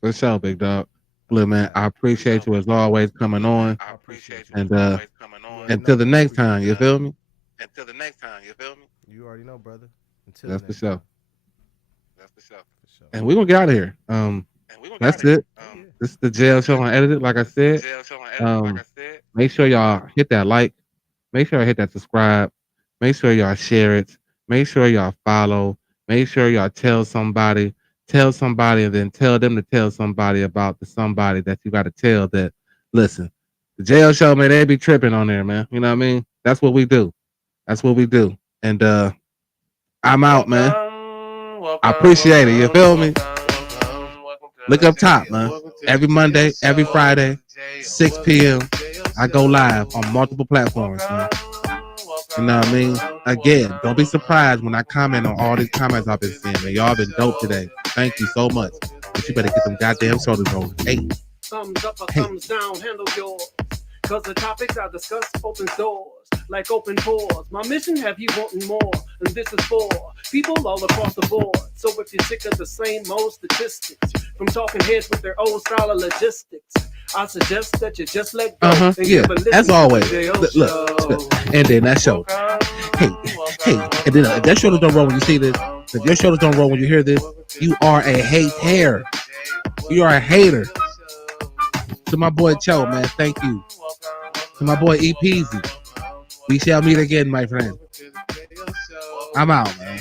For sure, big dog. Look, man, I appreciate you as always coming on. I appreciate you. And until the next time, you feel me? You already know, brother. Until That's for next sure. time. And we're gonna get out of here. That's it. This is the jail show unedited. Like I said, make sure y'all hit that like. Make sure y'all hit that subscribe. Make sure y'all share it. Make sure y'all follow. Make sure y'all tell somebody, and then tell them to tell somebody about the somebody that you got to tell that, listen, the jail show, man, they be tripping on there, man. You know what I mean? That's what we do. And I'm out, man. I appreciate it. You feel me? Look up top, man. Every Monday, every Friday, 6 p.m. I go live on multiple platforms, man. You know what I mean? Again, don't be surprised when I comment on all these comments I've been seeing, man. Y'all been dope today. Thank you so much. But you better get them goddamn shoulders on. Hey. Thumbs up or thumbs down, handle yours. Cause the topics I discuss open doors, like open pores. My mission have you wanting more, and this is for people all across the board. So if you're sick of the same old statistics, from talking heads with their old style of logistics, I suggest that you just let go. And Yeah, give a listen as to always. the Look, and then that show. Hey, and then if that shoulders don't roll when you see this, if your shoulders don't roll when you hear this, you are a hater. You are a hater. To my boy Cho, man, thank you. To my boy E Peasy, we shall meet again, my friend. I'm out, man.